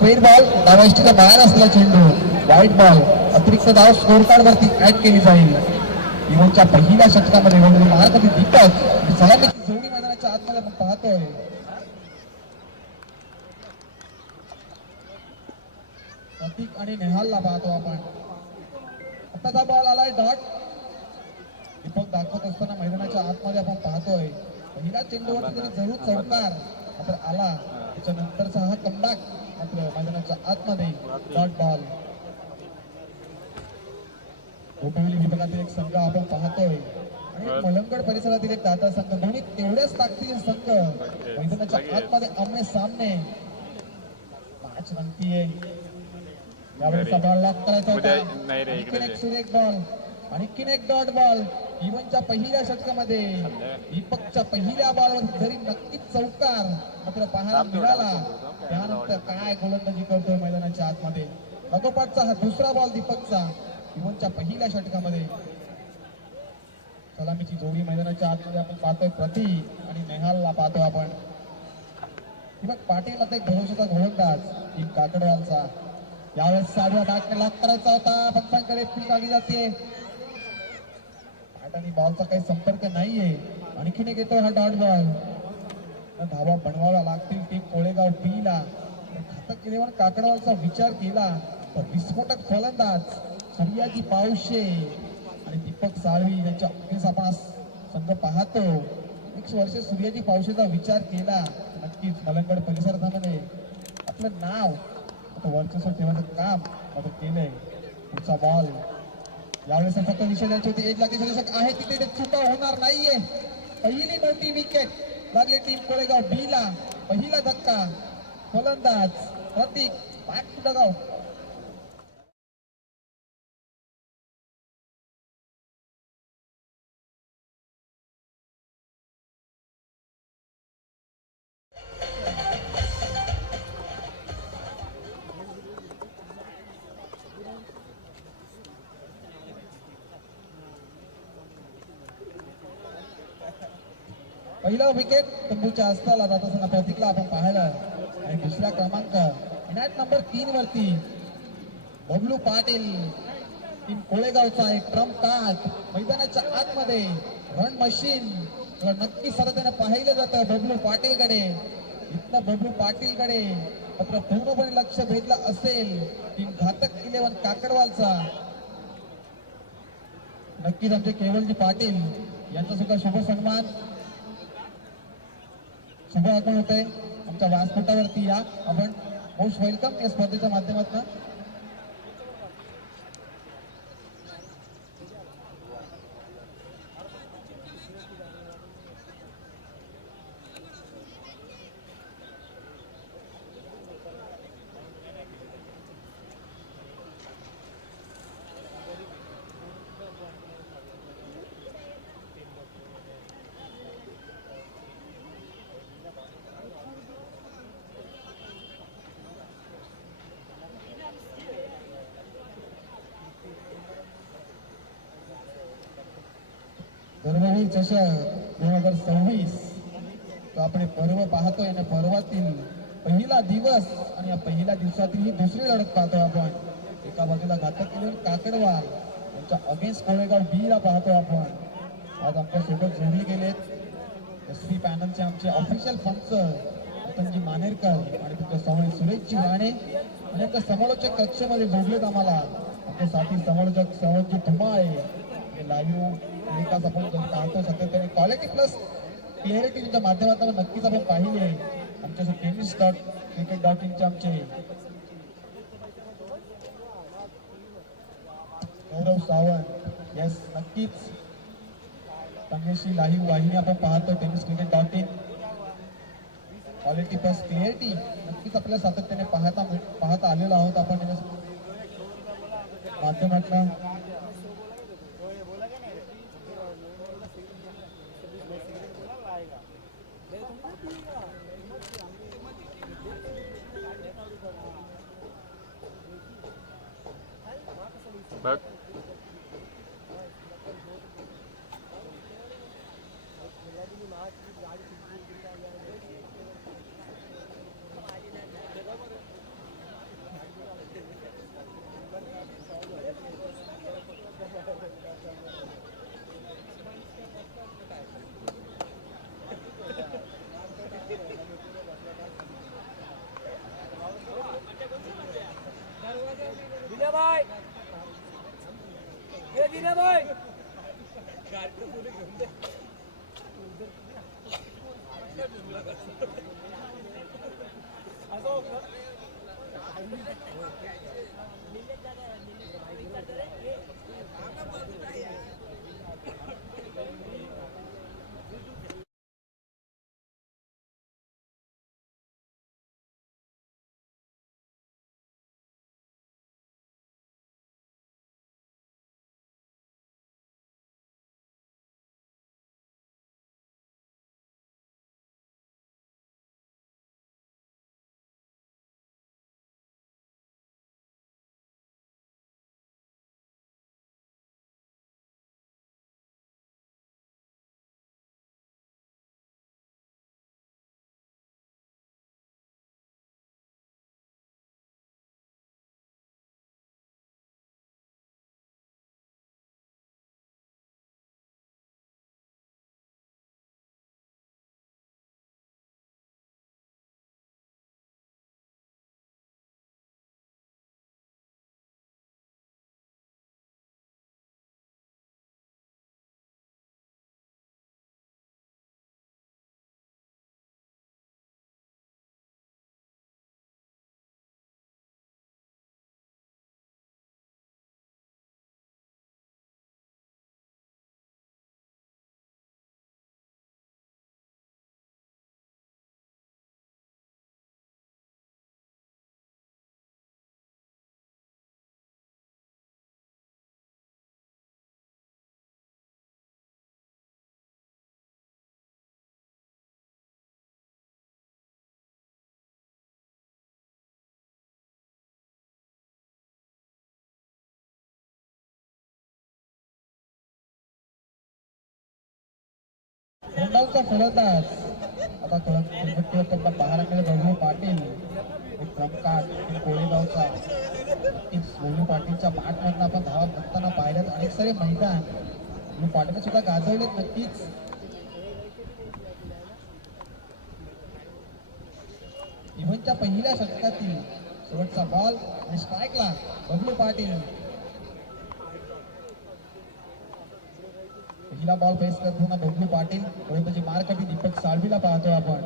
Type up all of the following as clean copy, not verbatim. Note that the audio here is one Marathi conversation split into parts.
स्क्वेअर बॉल धावायच्या बाहेर असला चेंडू व्हाईट बॉल अतिरिक्त धाव स्कोर कार्ड वरती ऍड केली जाईल. इव्हनच्या पहिल्या षटकामध्ये मार्ग दीपक सलामीची जोडी मैदानाच्या आतमध्ये आपण पाहतोय. प्रतीक आणि नेहालला पाहतो आपण. आताचा बॉल आलाय डॉट. दीपक दाखवत असताना मैदानाच्या आतमध्ये आपण पाहतोय पहिला चेंडूवरती तरी जरूर चौकार मात्र आला. त्याच्यानंतरचा हा कमबॅक मात्र मैदानाच्या आतमध्ये डॉट बॉल. डोंबिवली विभागातील एक संघ आपण पाहतोय आणि मलंगड परिसरातील एक दाता संघ दोन्ही तेवढ्याच ताकदीचे संघ मैदानाच्या आतमध्ये आमने सामने मॅच रंगतीये. यावेळेस बॉल लॉक करायचा होता. सुरेख बॉल आणखीन एक डॉट बॉल. इव्हनच्या पहिल्या षटकामध्ये दीपकच्या पहिल्या बॉलवर जरी नक्कीच चौकार मात्र पाहायला मिळाला. त्यानंतर काय गोलंदाजी करतोय मैदानाच्या आतमध्ये. लगोपाठचा हा दुसरा बॉल दीपकचा इव्हनच्या पहिल्या षटकामध्ये. सलामीची जोडी मैदानाच्या आतमध्ये आपण पाहतोय प्रतीक आणि नेहालला पाहतोय आपण. दीपक पाटील आता एक भरोशाचा गोलंदाज टीम काकडवालचा. यावेळेस साडव्या बॅटने लॉक करायचा होता. पंचांकडे फील्ड आली जाते आणि बॉलचा काही संपर्क नाहीये. आणखीन एक येतोय हा डॉट बॉल. धावा बनवाव्या लागतील टीम कोळेगाव बी ला. घातक इलेव्हन काकडवालचा विचार केला तर विस्फोटक फलंदाज सूर्याजी पावशे आणि दीपक साळवी यांच्या अखेरीस आपण संघ पाहतो. 1 वर्ष सूर्याजी पावशेचा विचार केला नक्कीच मलंगड परिसरामध्ये आपलं नाव वर्चस्व ठेवायचं काम आता केलंय. पुढचा बॉल यावेळेस फक्त विषय द्यायची होती. एक लागली निर्देशक आहे तिथे चुका होणार नाहीये. पहिली मोठी विकेट लागली टीम कोळेगाव बी ला. पहिला धक्का फलंदाज प्रतीक बॅक टू डगआउट. पहिला विकेट तंबूच्या अस्ताला जात असताना प्रतीकला आपण पाहिलं. आणि दुसरा क्रमांक इनाट नंबर 3 वरती बबलू पाटील टीम कोळेगावचा एक ट्रम्प कार्ड मैदानाच्या आतमध्ये रन मशीन नक्की सरतेने पाहिलं जातं बबलू पाटीलकडे. इथनं बबलू पाटीलकडे मात्र पूर्णपणे लक्ष भेटलं असेल टीम घातक इलेव्हन काकडवालचा. नक्कीच आमचे केवलजी पाटील यांचा सुद्धा शुभ सन्मान शुभ आगमन होतंय आमच्या व्यासपीठावरती. या आपण मोस्ट वेलकम या स्पर्धेच्या माध्यमातून. धर्मवीर चषक 2026 तो आपण पर्व पाहतोय आणि पर्वातील पहिला दिवस आणि या पहिल्या दिवसातील ही दुसरी लढत पाहतोय आपण. एका बाजूला घातक इलेव्हन काकडवाल यांच्या अगेन्स्ट कोळेगाव बी ला पाहतोय आपण. आज आमच्या सोबत जोडले गेलेत एसपी पॅनलचे आमचे ऑफिशियल पंच रतनजी मानेरकर आणि तुमच्या समोर सुरेशजी राणे आणि आमच्या समालोचक कक्षामध्ये जोडलेत आम्हाला आमचे साथी समालोचक सवनजी धुमाळे. लाईव्ह विकास आपण पाहतो सातत्याने क्वालिटी प्लस क्लिअरिटीच्या माध्यमातून नक्कीच आपण पाहिले. आमच्या tennis.cricket.in चे आमचे गौरव सावंत. यस नक्कीच तंगेशी लाईव्ह वाहिनी आपण पाहतो tennis.cricket.in. क्वालिटी प्लस क्लिअरिटी नक्कीच आपल्याला सातत्याने पाहता आलेलो आहोत आपण माध्यमातून. बघ गोंडावचा फलंदाज आता क्रिकेटला पाहायला बबलू पाटील एक क्रमकाट कोळेगावचा बबलू पाटीलच्या बॅटमधून आपण धावा बघताना पाहिल्यात अनेक सारे मैदान बबलू पाटील सुद्धा गाजवलेत नक्कीच. इव्हनच्या पहिल्या षटकातील शेवटचा बॉल आणि स्ट्राईकला बबलू पाटील. पहिला बॉल फेस करताना बबलू पाटील त्याची मारकटी दीपक साळवीला पाहतो आपण.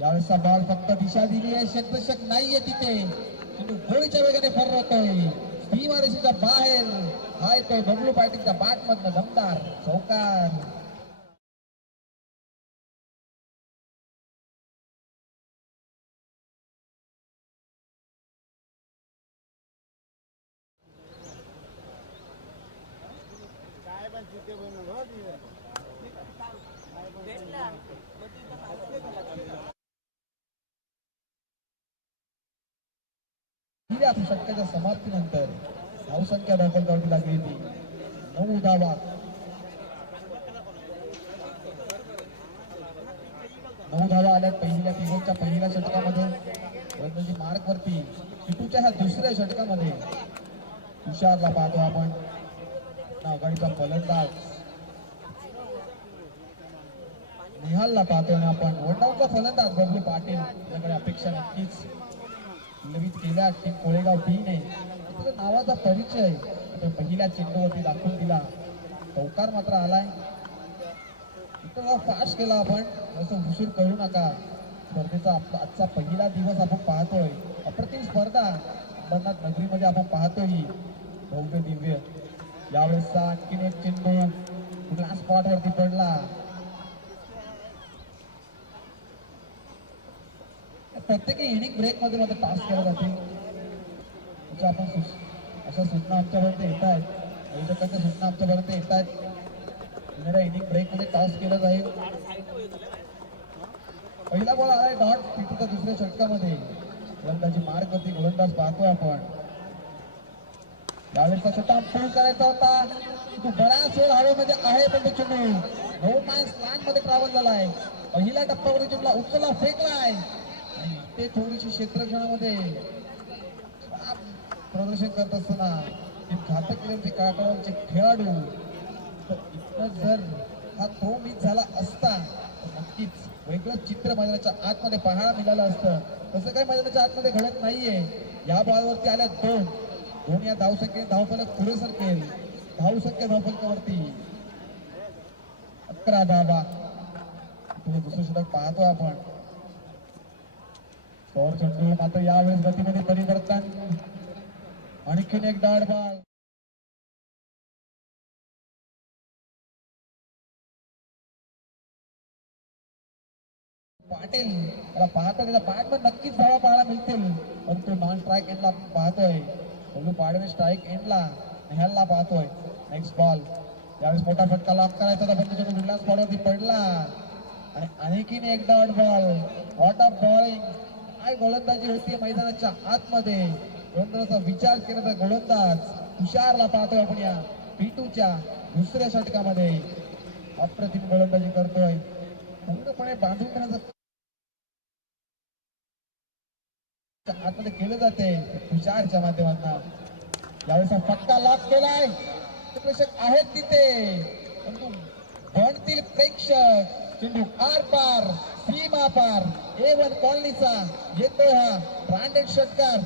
यावेळेसचा बॉल फक्त दिशा दिली आहे, शतशक नाहीये तिथे, गोळीच्या वेगाने फरवतोय सीमारेषेच्या बाहेर. हा येतोय बबलू पाटीलच्या बॅट मधनं दमदार चौकार. षटकाच्या समाप्तीनंतर धावसंख्या दाखल करावी लागली होती 9 धावा. 9 धावा आल्यात पहिल्या षटकामध्ये. रत्नाजी मार्क वरती किटूच्या ह्या दुसऱ्या षटकामध्ये तुषारला पाहतो आपण, आघाडीचा फलंदाज निहालला पाहतो आणि आपण वडगावचा फलंदाज बबलू पाटील याकडे अपेक्षा नक्कीच नवीन केल्या टीम कोळेगाव टीमने. त्याच्या नावाचा परिचय पहिल्या चेंडूवरती दाखवून दिला. चौकार मात्र आलाय. इतका फास्ट केला आपण, असं उशीर करू नका. स्पर्धेचा आजचा पहिला दिवस आपण पाहतोय. अप्रतिम स्पर्धा अंबरनाथ नगरीमध्ये आपण पाहतोय, भव्य दिव्य. यावेळेसचा आणखीन एक चेंडू कुठल्या स्पॉट वरती पडला. प्रत्येक इनिंग ब्रेक मध्ये मात्र टास्क केला जातील. आपण अशा सूचना आमच्यापर्यंत येत आहेत, आयोजकांच्या सूचना आमच्यापर्यंत येत आहेत. येणाऱ्या इनिंग ब्रेक मध्ये टास्क केलं जाईल. पहिला बॉल आलाय डॉट पिटूच्या दुसऱ्या षटकामध्ये. गोलंदाजी मार्क वरती गोलंदाज पाहतोय आपण. यावेळेचा छोटा पूल करायचा होता, तो बराच वेळ हवेमध्ये आहे, पण तो चेंडू नो मॅन्स लँड मध्ये ट्रॅव्हल झालाय. पहिल्या टप्प्यावर चेंडूला उचलला फेकलाय. ते थोडीशी क्षेत्रक्षणामध्ये प्रदर्शन करत असताना घातक काटावरचे खेळाडू, जर हा थ्रो मिस झाला असता तर नक्कीच वेगळं चित्र मैदानाच्या आतमध्ये पाहायला मिळालं असतं. तसं काही मैदानाच्या आतमध्ये घडत नाहीये. या बॉलवरती आल्या दोन या धावसंख्येने धावफलक पुढे सरकेल. धावसंख्या धावफलकावरती 11 धावा. पुढे दुसरं षटक पाहतोय आपण. स्कोअर चेंडू मात्र यावेळेस गतीमध्ये परिवर्तन. आणखीन एक डॉट बॉल. पाटील त्याला पाहतो, त्याच्या बॅट मध्ये नक्कीच धावा पाहायला मिळतील, परंतु नॉन स्ट्राईक एंडला पाहतोय. बबलू पाटील स्ट्राईक एंडला ह्याला पाहतोय. Next ball. यावेळेस मोठा फटका लॉक करायचा होता, पण त्याच्या मिडला स्पॉटवरती पडला आणि आणखीन एक dot ball. What of bowling. काय गोलंदाजी होती मैदानाच्या आतमध्ये. गोलंदाजाचा विचार केला तर गोलंदाज तुषारला पाहतोय आपण या P2च्या दुसऱ्या षटकामध्ये. अप्रतिम गोलंदाजी करतोय. पूर्णपणे बांधून करण्याचं आतमध्ये केलं जाते तुषारच्या माध्यमातून. यावेळेस फटका लॉक केलाय. प्रेक्षक आहेत तिथे, परंतु बनतील प्रेक्षक. चेंडू आर पार सीमा पार A1 कॉलनीचा येतोय हा ब्रँडेड षटकार.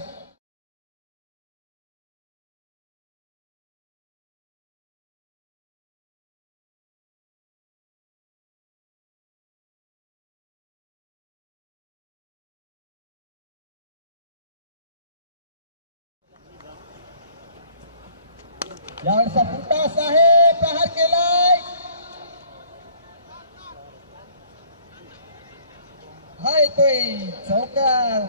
यावेळेचा फुटास आहे, प्रहार केलाय. हा येतोय चौकार.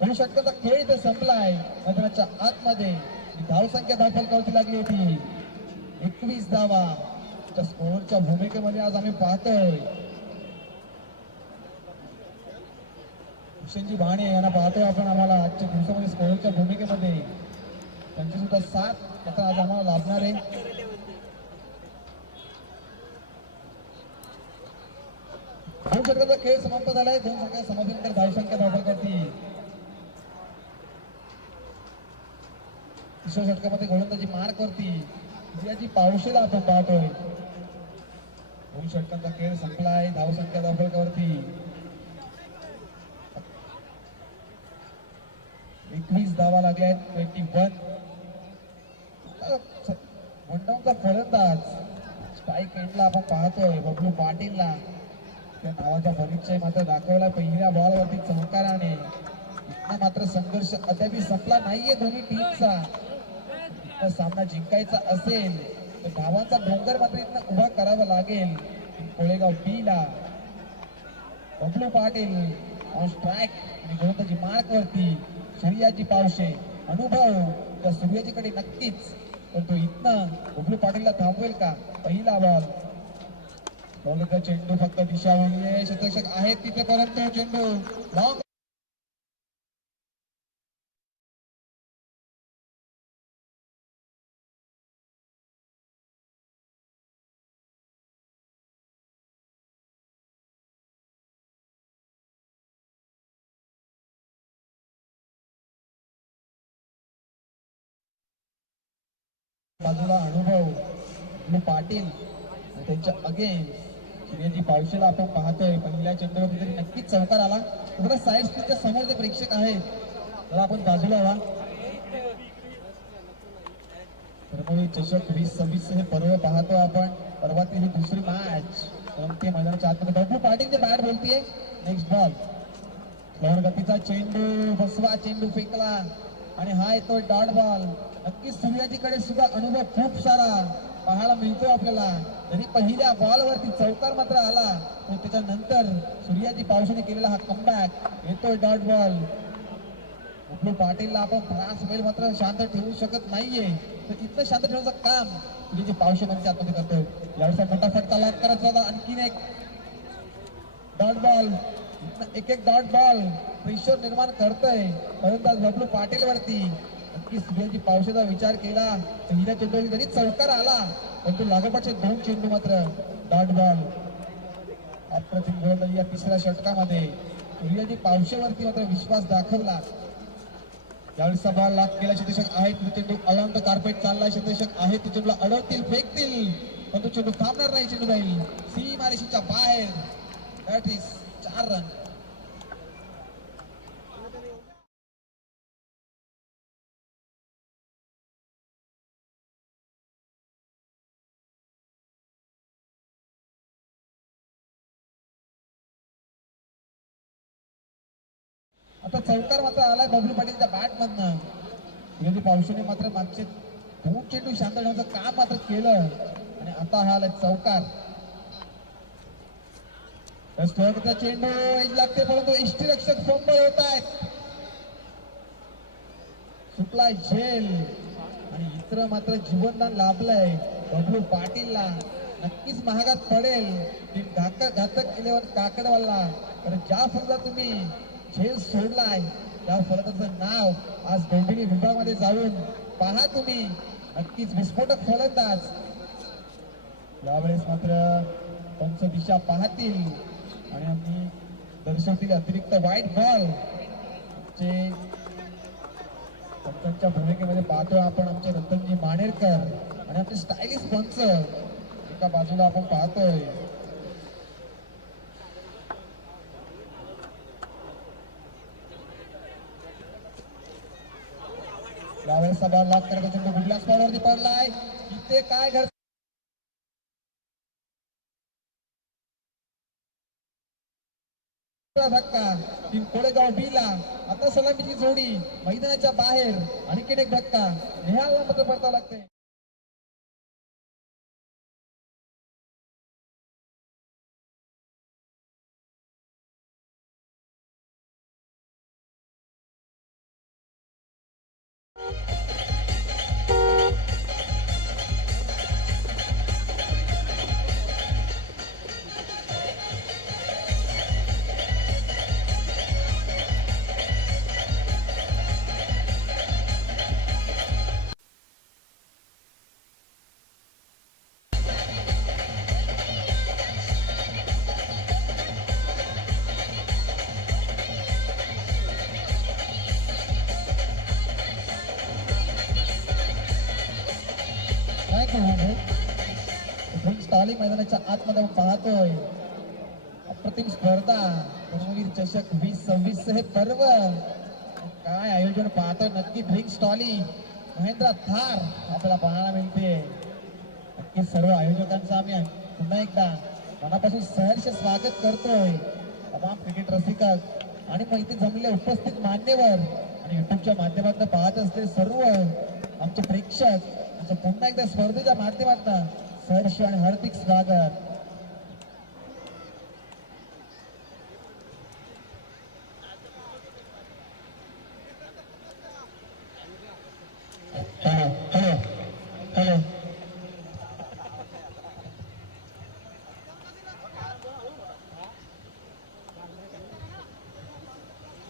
होऊ षटकाचा खेळ इथे संपलाय. मैदानाच्या आतमध्ये धावसंख्या धावफलकावरती लागली होती 21 धावा. स्कोअरच्या भूमिकेमध्ये आज आम्ही पाहतोय भूषणजी भाणे यांना पाहतोय आपण. आम्हाला आजच्या दिवसामध्ये स्कोअरच्या भूमिकेमध्ये त्यांची सुद्धा साथ आता आज आम्हाला लाभणार आहे. दोन षटकाचा खेळ समाप्त झालाय. दोन षटका समाप्तीनंतर धावसंख्या धावफलकावरती तिसऱ्या षटकामध्ये गोलंदाजी मार्क वरती याची पावशेला आपण पाहतोय. दोन षटकांचा खेळ संपलाय. धावसंख्या धावफलकावरती 21 धावा लागल्या आहेत. 21. वनडाऊनचा फलंदाज स्ट्राईक एंडला आपण पाहतोय बबलू पाटीलला. त्या नावाचा परिचय मात्र दाखवला पहिल्या बॉलवरती चमत्काराने. इथला मात्र संघर्ष अद्याप संपला नाहीये दोन्ही टीमचा. सामना जिंकायचा असेल तर धावांचा डोंगर मात्र इथं उभा करावा लागेल. कोळेगाव Bला बबलू पाटील ऑन स्ट्राईक आणि गोलंदाजी मार्क वरती. सूर्याजी पावशे अनुभव त्या सूर्याजीकडे नक्कीच, पण तो इथनं बबलू पाटीलला थांबवेल का. पहिला बॉल. बॉलचा चेंडू फक्त दिशा वेगळी आहे. क्षेत्ररक्षक आहेत तिथे, परंतु चेंडू लॉंग बाजूला अनुभव पाटील त्यांच्या अगेन्स्ट सूर्याजी पावशेला आपण पाहतोय. पहिल्या चेंडूवरती तरी नक्कीच चौकार आला. जरा साईड स्पीडच्या समोर जे प्रेक्षक आहेत जरा आपण बाजूला व्हा. धर्मवीर चषक 2026 हे पर्व पाहतोय आपण. पर्वातील ही दुसरी मॅच रमते मैदानाच्या आतमध्ये. बबलू पाटील बॅट बोलतीये. Next ball. फ्लोअर गतीचा चेंडू बसवा. चेंडू फेकला आणि हा येतोय डॉट बॉल. नक्कीच सूर्याजीकडे सुद्धा अनुभव खूप सारा पाहायला मिळतोय आपल्याला. जरी पहिल्या बॉलवरती चौकार मात्र आला, पण त्याच्यानंतर सूर्याजी पावसाने केलेला हा कमबॅक येतोय डॉट बॉल. बबलू पाटीलला आपण त्रास होईल मात्र शांत ठेवू शकत नाहीये. तर इथं शांत ठेवण्याचं काम सूर्याजी पावशे म्हणजे आतमध्ये करतोय. यावेळेस मोठा फटका लॉक करायचा होता. आणखीन एक डॉट बॉल. एक एक डॉट बॉल प्रेशर निर्माण करतोय फलंदाज बबलू पाटील वरती. नक्की सूर्याजी पावसाचा विचार केला. पहिल्या चेंडूवरती जरी चौकार आला, परंतु लागोपाठचे दोन चेंडू मात्र डॉट बॉल. अप्रतिम गोलंदाजी या तिसऱ्या षटकामध्ये. रियाजी पावशेवरती मात्र विश्वास दाखवला. यावेळी बॉल लॉक केला. क्षेत्ररक्षक आहे चेंडू अलॉंग द कार्पेट चाललाय. क्षेत्ररक्षक आहे तो चेंडूला अडवतील, फेकतील, पण तो चेंडू थांबणार नाही. चेंडू जाईल सीमारेषेच्या बाहेर. That is 4 run. आता चौकार मात्र आलाय बबलू पाटीलच्या बॅट मधनं. रियाजी पावशेने मात्र मागचे 2 चेंडू शांत ठेवण्याचं काम मात्र केलं आणि आता हा आलाय चौकार. चेंडू एज लागते परंतु यष्टीरक्षक फंबल होत आहेत. सुटलाय झेल आणि इतर मात्र जीवनदान लाभलंय बबलू पाटीलला. नक्कीच महागात पडेल घातक 11 काकडवाला. तर ज्या फलदा तुम्ही झेल सोडलाय त्या फलंदाजाचं नाव आज डोंबिवली विभागामध्ये जाऊन पहा तुम्ही. नक्कीच विस्फोटक फलंदाज. यावेळेस मात्र पंच दिशा पाहतील आणि आम्ही दर्शवतील अतिरिक्त व्हाईट बॉल चे पंचांच्या भूमिकेमध्ये पाहतोय आपण आमचे रतनजी मानेरकर आणि आमचे स्टायलिश पंच एका बाजूला आपण पाहतोय. यावेळेस बॉल लॉक करायचा चेंडू कुठल्या स्पॉटवरती पडलाय. इथे काय घडत धक्का टीम कोळेगाव बीला. आता सलामीची जोडी मैदानाच्या बाहेर. आणखीन एक धक्का निहाळला मात्र पडता लागते. स्टॉली मैदानाच्या आतमध्ये पाहतोय. अप्रतिम स्पर्धा धर्मवीर चषक 2026 हे पर्व काय आयोजन पाहतोय. नक्की ड्रिंक स्टॉली महेंद्र थार आपल्याला पाहायला मिळते. नक्की सर्व आयोजकांचं आम्ही पुन्हा एकदा मनापासून सहर्ष स्वागत करतोय. तमाम क्रिकेट रसिक आणि मग इथे जमलेले उपस्थित मान्यवर आणि युट्यूबच्या माध्यमातून पाहत असलेले सर्व आमचे प्रेक्षक पुन्हा एकदा स्पर्धेच्या माध्यमातून सहर्ष आणि हार्दिक स्वागत. Hello hello hello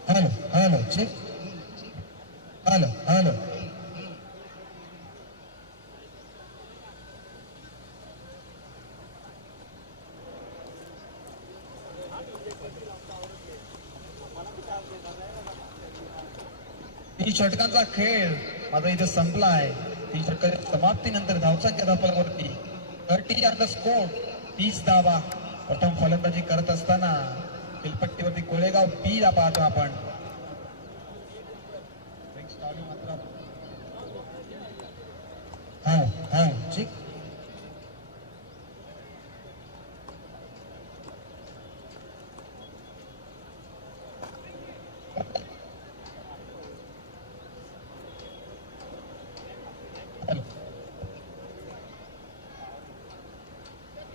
hello hello check hello hello षटकांचा खेळ माझा इथे संपलाय. 30 षटकाच्या समाप्तीनंतर धावसंख्या धापल्यावरती 30 ऑन द स्कोर 30 धावा. प्रथम फलंदाजी करत असताना खेळपट्टीवरती कोळेगाव बीला पाहतो आपण. हा हा ठीक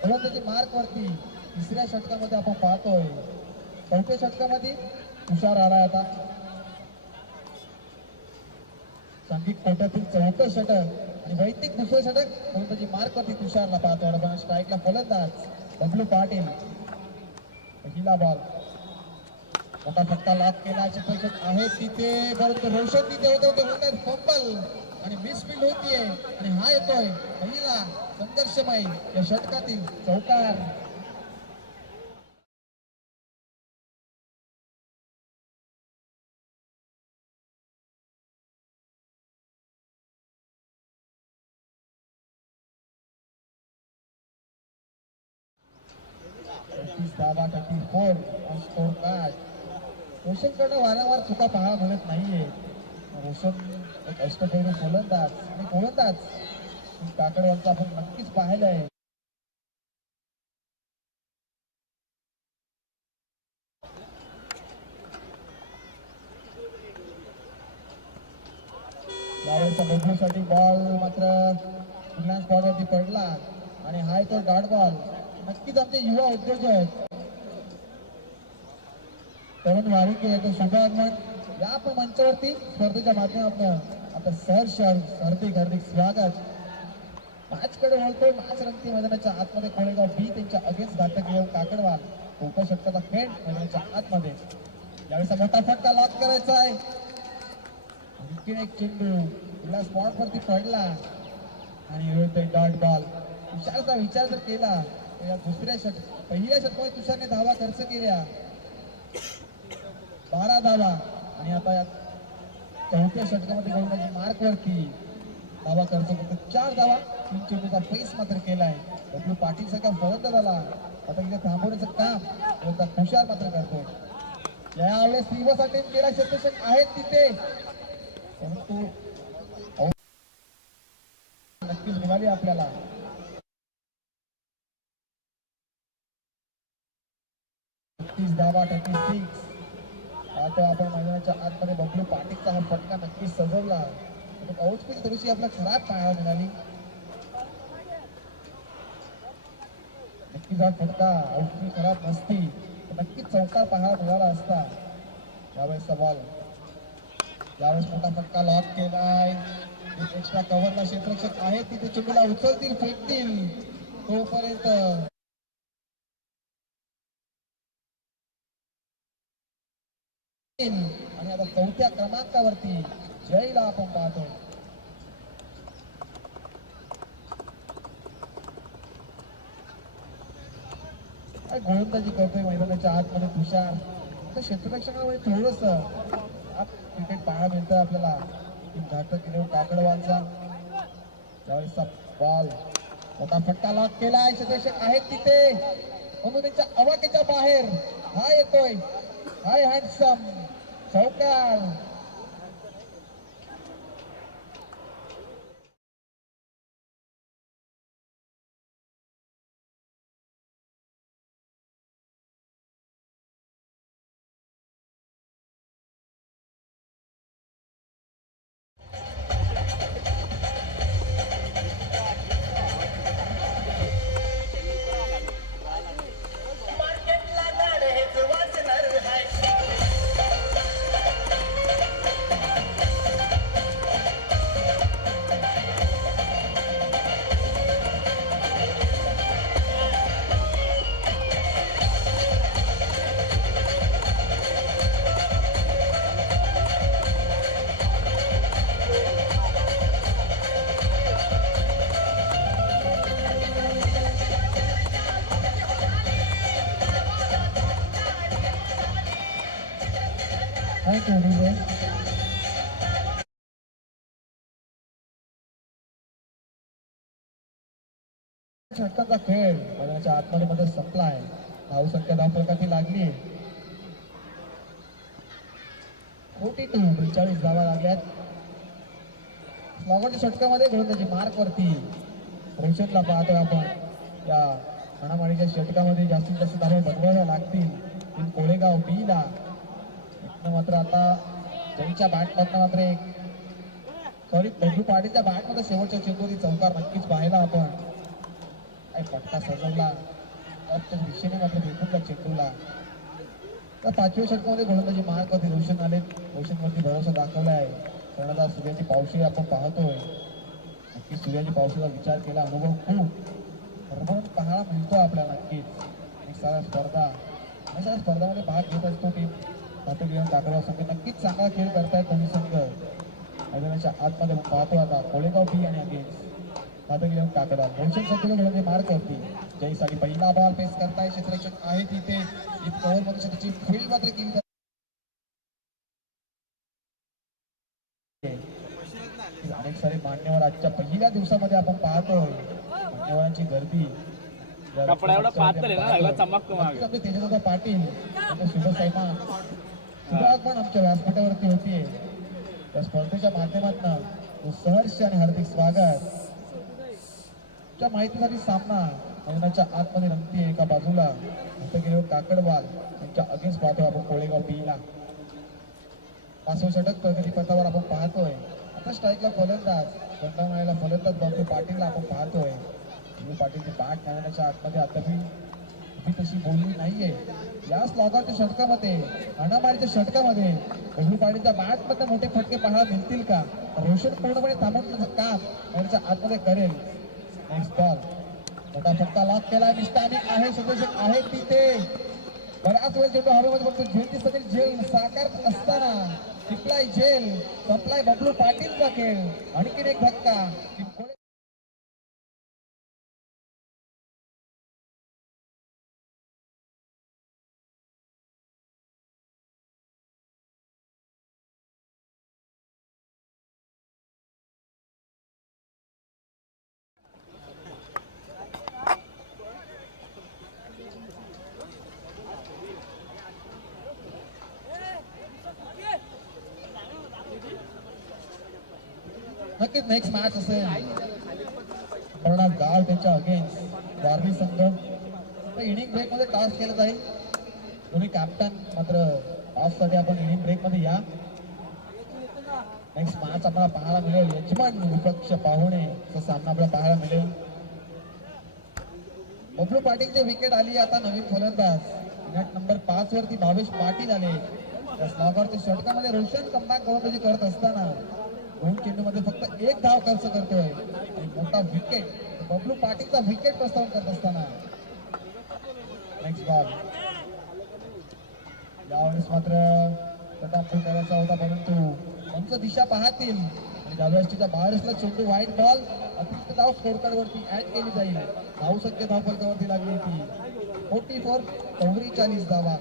फलंदाजी मार्क वरती 3ऱ्या षटकामध्ये आपण पाहतोय. 4थ्या षटकामध्ये तुषार आलाय. आता संदीप कोट्यातील 4थं षटक आणि वैदिक 2रं षटक. फलंदाजी मार्क वरती तुषारला पाहतो आपण. स्ट्राईकला फलंदाज बबलू पाटील. पहिला बॉल मोठा फटका लॉक केला. क्षेत्ररक्षक आहे तिथे परंतु रोशन तिथे होते फंबल आणि मिसफील्ड होतीये आणि हा येतोय पहिला संघर्षमय या षटकातील चौकार. 36 34 स्कोर कार्ड. रोशनकडनं वारंवार चुका पाहायला मिळत नाहीये. रोशन एक अष्टपैलू फलंदाज आणि गोलंदाज काकडवालचा आपण नक्कीच पाहिलंय. यावेळेचा बदलूसाठी बॉल मात्र पुन्हा स्पॉटवरती पडला आणि हाय तो डॉट बॉल. नक्कीच आमचे युवा उद्योजक तरुण वारिके तो शुभागमन या आपण मंचावरती स्पर्धेच्या माध्यमातून आता सहर्ष हार्दिक स्वागत. मॅचकडे वळतो. मॅच रंगती मैदानाच्या आतमध्ये कोळेगाव बी त्यांच्या अगेन्स्ट घातक येऊन काकडवाल उपषटकाचा खेळ मैदानाच्या आतमध्ये. यावेळेचा मोठा फटका लॉक करायचा आहे. आणखीन एक चेंडू स्पॉट वरती पडला आणि डॉट बॉल. तुषारचा विचार जर केला तर या पहिल्या षटकामध्ये तुषारने धावा खर्च केल्या 12 धावा आणि आता या चौथ्या षटकामध्ये गोलंदाजी मार्क वरती धावा खर्च करतो 4 धावा 3 चेंडूचा फेस मात्र केलाय. डब्ल्यू पाटील सारखा फलंदाज आला आता इथे थांबवण्याचं काम तुषार मात्र करतो. यावेळेस दिवसाठी गेला क्षेत्ररक्षक आहेत तिथे परंतु नक्कीच मिळाली आपल्याला. धावा 36. आता आपण मैदानाच्या आतमध्ये बबलू पाटीलचा हा फटका नक्कीच सजवला. औषधी थोडीशी आपल्याला खराब पाहायला मिळाली. नक्कीच हा फटका औषधी खराब नसती तर नक्कीच चौकार पाहायला मिळाला असता. यावेळेसचा बॉल यावेळेस मोठा फटका लॉक केलाय. एक्स्ट्रा कव्हरला क्षेत्ररक्षक आहेत तिथे चेंडूला उचलतील फेकतील तोपर्यंत आणि आता चौथ्या क्रमांकावरती जयला आपण पाहतो. गोलंदाजी करतोय मैदानाच्या आतमध्ये तुषार. क्षेत्ररक्षणामध्ये थोडस क्रिकेट पाहायला मिळतं आपल्याला. घातक केलं काकडवालचा. त्यावेळेसचा बॉल मोठा फटका लॉक केलाय. क्षेत्ररक्षक आहेत तिथे म्हणून त्यांच्या अवाक्याच्या बाहेर हा येतोय. हाय हँडसम चौकार. षटकांचा खेळ मैदानाच्या आतमध्ये मध्ये संपलाय. धावसंख्या धावफलकाची लागली 42 धावा लागल्यात. स्लॉगरच्या षटकामध्ये गोलंदाजी मार्क वरती रोशनला पाहतोय आपण. या हाणामारीच्या षटकामध्ये जास्तीत जास्त धावा बनवाव्या लागतील कोळेगाव बीला. मात्र आता जयच्या बॅटमधनं मात्र एक बबलू पाटीलच्या बॅटमध्ये शेवटच्या चेंडूची चौकार नक्कीच पाहिला आपण. फटका सजवला दिशेने मात्र फेकून चेंडूला. तर 5व्या षटकामध्ये गोलंदाजी मार्क वरती रोशन आले. रोशनवरती भरोसा दाखवलाय. कर्णधार सूर्याची पावशी आपण पाहतोय. नक्कीच सूर्याची पावशीचा विचार केला. अनुभव खूप पाहायला मिळतो आपल्याला नक्कीच. एक सारा स्पर्धामध्ये भाग घेत असतो टीम. घातक घेऊन काकडवाल संघ नक्कीच चांगला खेळ करतायत दोन्ही संघ. मैदानाच्या आतमध्ये पाहतो आता कोळेगाव बी आणि अगेन्स्ट घातक घेऊन काकडवाल. रोशन संघ मार्क करते. जयसाठी पहिला बॉल पेस करताय. क्षेत्ररक्षक आहे तिथे कव्हर मध्ये त्याची फील्ड मात्र केली. अनेक सारे मान्यवर आजच्या पहिल्या दिवसामध्ये आपण पाहतोय. मान्यवरांची गर्दी कपडा एवढा पातळ आहे ना, सगळा चमकतो मागे. आपले तेजदादा पाटील आणि शुभ सैमा सुरुवात पण आमच्या व्यासपीठावरती होतीये. त्या स्पर्धेच्या माध्यमातून सहर्ष आणि हार्दिक स्वागत. च्या माहितीसाठी सामना मैदानाच्या आतमध्ये रंगतीये. एका बाजूला गेले काकडवाल यांच्या अगेन्स्ट पाहतोय आपण कोळेगाव बीला. 5वे षटक प्रगती पथावर आपण पाहतोय. आता स्ट्राईकला फलंदाज गंडामाळ्याला फलंदाज बबलू पाटीलला आपण पाहतोय. बबलू पाटीलची बॅट मैदानाच्या आतमध्ये अद्याप तशी बोलली नाहीये. या स्लॉगरच्या षटकामध्ये अनामारीच्या षटकामध्ये बबलू पाटीलच्या बॅट मध्ये मोठे फटके पाहायला मिळतील का? रोशन पूर्णपणे थांबवण्याचं काम मैदानाच्या आतमध्ये करेल. नेक्स्ट बॉल मोठा फटका लॉक केला. निष्ठानिक आहे, सदस्य आहे तिथे. बऱ्याच वेळ चेंडू हवेमध्ये बघतो. झेल दिसत झेल साकार असताना टिपलाय झेल संपलाय बबलू पाटीलचा खेळ. आणखीन एक धक्का. नक्कीच नेक्स्ट मॅच असेल गाव त्यांच्या अगेन्स्ट वारली संघ. इनिंग ब्रेक मध्ये टॉस केलं जाईल. दोन्ही कॅप्टन मात्र टॉस साठी आपण इनिंग ब्रेक मध्ये या. नेक्स्ट मॅच आपल्याला पाहायला मिळेल. यजमान विपक्ष पाहुणे सामना आपल्याला पाहायला मिळेल. बबलू पाटीलची विकेट आली. आता नवीन फलंदाज नेट नंबर 5 वरती भावेश पाटील आले. त्या स्लॉगरच्या षटकामध्ये रोशन कमबॅक गोलंदाजी करत असताना 2 चेंडूमध्ये फक्त 1 धाव खर्च करतोय. आणि मोठा विकेट बबलू पाटीलचा विकेट प्रस्थापन करत असताना नेक्स्ट बॉल. यावेळेस मात्र तटापूर करायचा होता परंतु त्यांचं दिशा पाहतील आणि डाव्याच्या बाहेरला चेंडू वाईट बॉल. अतिरिक्त धाव स्कोर कार्ड वरती ऍड केली जाईल. धाव संख्या धाव फलकावरती लागली होती 44 धावा.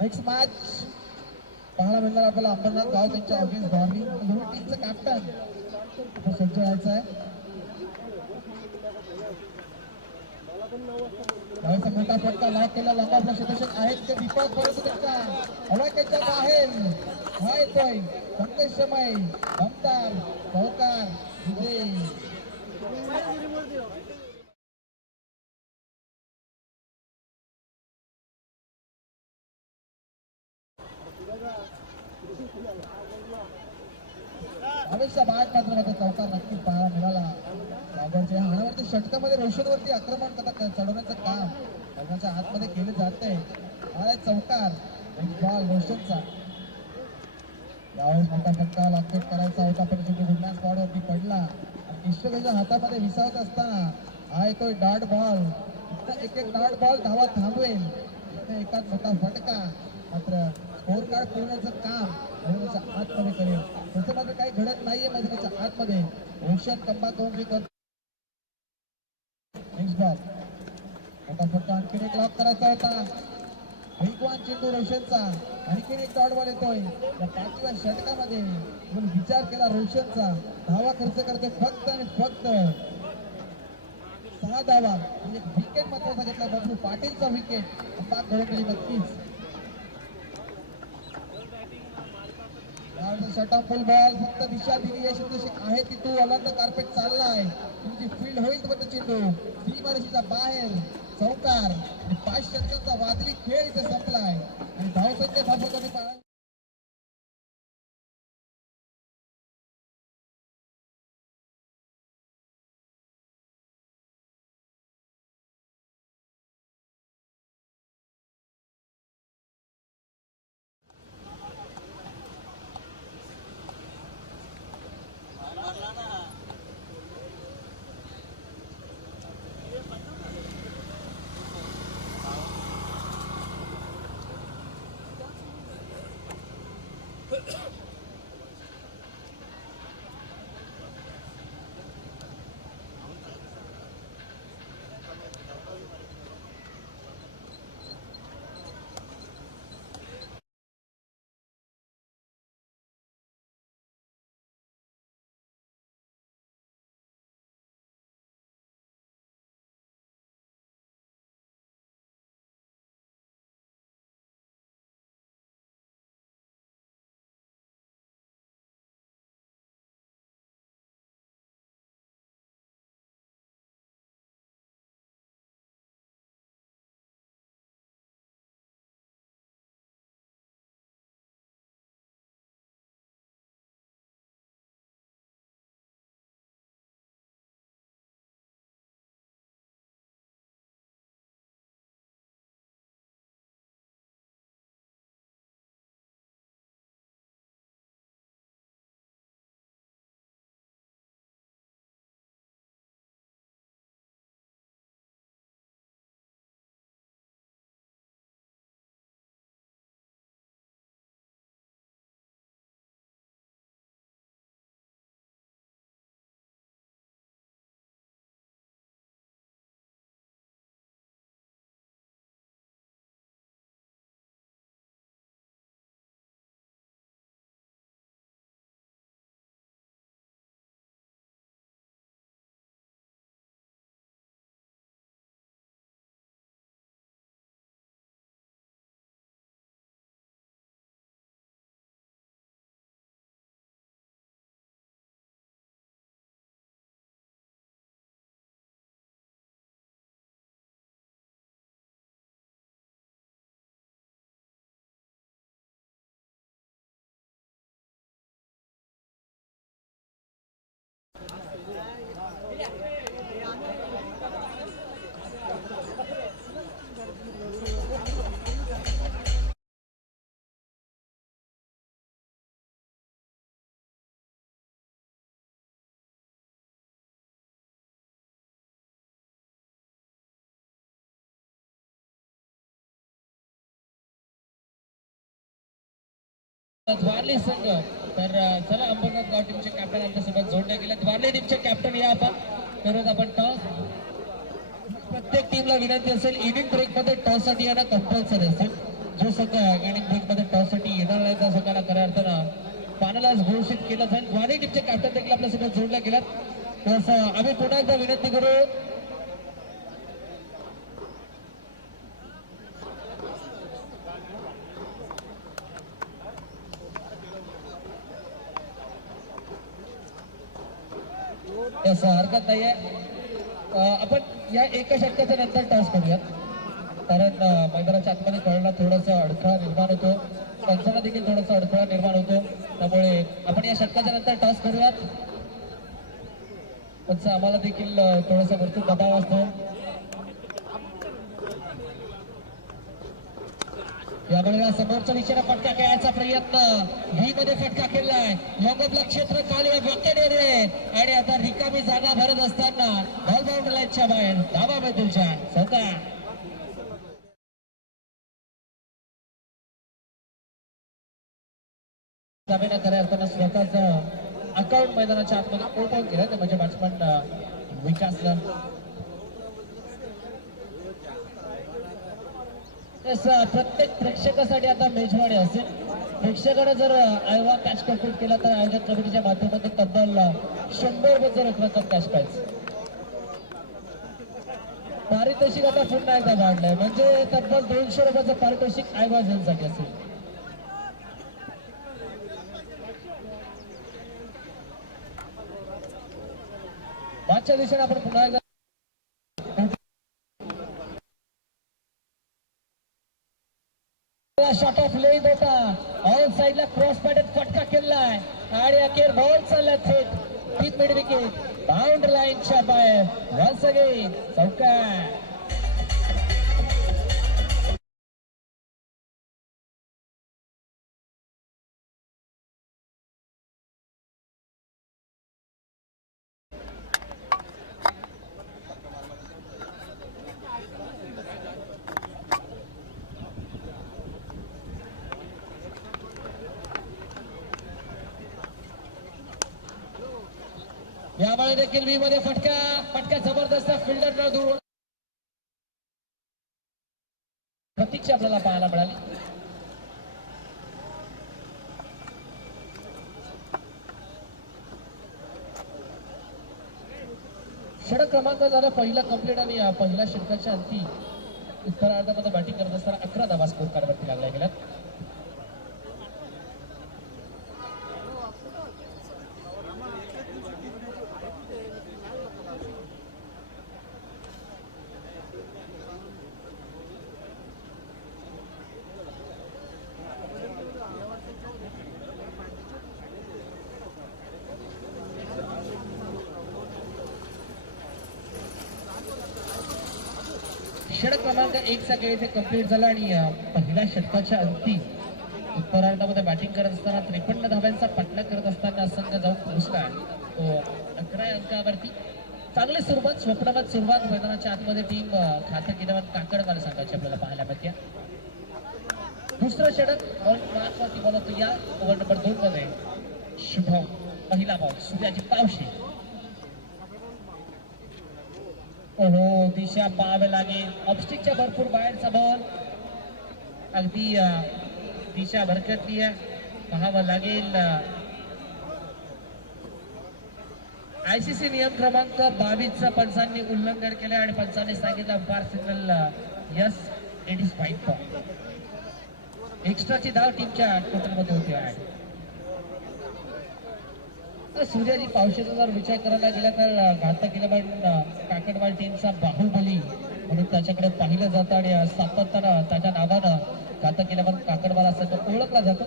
नेक्स्ट मॅच पाहायला मिळणार आपल्याला अंबरनाथ गाव त्यांच्या अगेन्स्ट धॉर्निंग. दोन्ही टीमचं कॅप्टन सज्ज व्हायचं आहे. मोठा फटका लॉक केला. लंबा प्रक्षेपक आहेत ते दीपक परंतु त्यांच्या हवाक्याच्या बाहेर हा येतोय संदेशमय दमदार चौकार विजयी. हमेशा बॅट मात्र चौकार नक्कीच पाहायला मिळाला. हाणावरच्या षटकामध्ये रोशनवरती आक्रमण चढवण्याचं काम मैदानाच्या आतमध्ये केलं जातंय. हा चौकार बॉल रोशनचा. यावेळेस मोठा फटका लॉकेट करायचा होता पण शेवटी गुडलँड स्पॉटवरती पडला. आणि ईश्वरच्या हातामध्ये विसावत असताना हा येतोय डॉट बॉल. एक डॉट बॉल धावा थांबवेल. एकाच मोठा फटका मात्र स्कोर कार्ड फिरवण्याचं काम मैदानाच्या आतमध्ये करेल. तसं मात्र काही घडत नाहीये मैदानाच्या आतमध्ये. रोशन कमबॅक करून करतो. नेक्स्ट बॉल मोठा फटका आणखीन एक लॉक करायचा होता. वेगवान चेंडू रोशनचा. आणखीन एक डॉट बॉल येतोय. या 5व्या षटकामध्ये विचार केला रोशनचा. धावा खर्च करते फक्त आणि फक्त 6 धावा. एक विकेट महत्वाचा घेतला बबलू पाटीलचा विकेट. कमबॅक गोलंदाजी नक्कीच. शटअप फुल बॉल फक्त दिशा दिली आहे ती तू अलंद कार्पेट चाललाय. तुमची फील्ड होईल तर चेंडू सीमारेषेच्या बाहेर चौकार. आणि 5 षटकांचा वादळी खेळ इथे संपलाय आणि धावसंख्या धावपटाने द्वारली संघ तर चला अंबरनाथ गाव टीमचे कॅप्टन आमच्यासोबत जोडले गेले. द्वारली टीमचे कॅप्टन या आपण करूयात आपण टॉस. प्रत्येक टीमला विनंती असेल इनिंग ब्रेक मध्ये टॉस साठी येणं कंपल्सरी असेल. जो संघ इनिंग ब्रेक मध्ये टॉस साठी येणार नाही त्या संघाला खऱ्या अर्थानं पानाला घोषित केलं जाईल. द्वारली टीमचे कॅप्टन देखील आपल्यासोबत जोडले गेल्यात. तसं आम्ही पुन्हा एकदा विनंती करू तसं हरकत नाहीये. आपण या एका षटकाच्या नंतर टॉस करूयात कारण मैदानाच्या आतमध्ये कळला थोडासा अडथळा निर्माण होतो. पंचांना देखील थोडासा अडथळा निर्माण होतो. त्यामुळे आपण या षटकाच्या नंतर टॉस करूयात. पण आम्हाला देखील थोडासा भरपूर दबाव असतो. यावेळेला समोरच्या दिशेने फटका खेळायचा प्रयत्न व्ही मध्ये फटका खेळलाय. लोंगोबला क्षेत्र खाली आणि आता रिकामी जागा भरत असताना बॉल बाउंड्री लाईनच्या बाहेर धावा मैदानच्या स्वतः खऱ्या अर्थानं स्वतःच अकाउंट मैदानाच्या आतमध्ये ओपन केलं ते म्हणजे बॅट्समन विकासला. प्रत्येक प्रेक्षकासाठी आता मेजवानी असेल. प्रेक्षकाने जर आयोगा कॅच कंप्लीट केला तर आयोजक कमिटीच्या माध्यमातून तब्बल 100 रकम कॅश प्राइज. पारितोषिक आता पुन्हा एकदा वाढलंय म्हणजे तब्बल 200 रुपयाचं पारितोषिक आयोगासाठी असेल. मागच्या दिवशी आपण पुन्हा एकदा शॉट ऑफ लेग होता. ऑल साइडला क्रॉस पॅटर्न फटका केलाय आणि अखेर बॉल चालला थेट टीप मिड विकेट बाउंड्री लाईनच्या बाहेर. वन्स अगेन चौकार. यामुळे देखील व्ही मध्ये फटका जबरदस्त फिल्डर दूर प्रतीक्षा आपल्याला पाहायला मिळाली. षटक क्रमांक झाला पहिला कंप्लीट आणि पहिल्या षटकाच्या अंती उत्तरार्धामध्ये बॅटिंग करत असताना 11 धावा स्कोर कार्डवरती लागल्या गेल्यात. षटक क्रमांक 1 चा खेळ इथे कंप्लीट झाला आणि पहिल्या षटकाच्या अंती उत्तरार्धामध्ये बॅटिंग करत असताना 53 धाव्यांचा पाठलाग करत असताना संघ जाऊन पोहोचला. तो 11 अंकावरती चांगली सुरुवात स्वप्नवत सुरुवात मैदानाच्या आतमध्ये टीम खातं केल्यावर काकडवाला संघाची आपल्याला पाहायला मिळते. दुसरं षटक बॉल मार्कवरती बॉल होतो या ओव्हर नंबर 2 मध्ये शुभम. पहिला बॉल सूर्याची पावशी. ओहो दिशा पाहावे लागेल. ऑफस्टिकच्या भरपूर बाहेरचा बॉल अगदी दिशा भरकटली आहे. पाहावं लागेल. आयसीसी नियम क्रमांक 22 पंचांनी उल्लंघन केले आणि पंचांनी सांगितलं umpire signal yes it is wide ball. एक्स्ट्राची धाव टीमच्या टोटलमध्ये होती आहे. सूर्याजी पावशेचा जर विचार करायला गेला तर घातक इलेव्हन काकडवाल टीमचा बाहुबली म्हणून त्याच्याकडे पाहिलं जातं आणि सातत्यानं त्याच्या नावानं घातक इलेव्हन काकडवाल असं ओळखला जातो.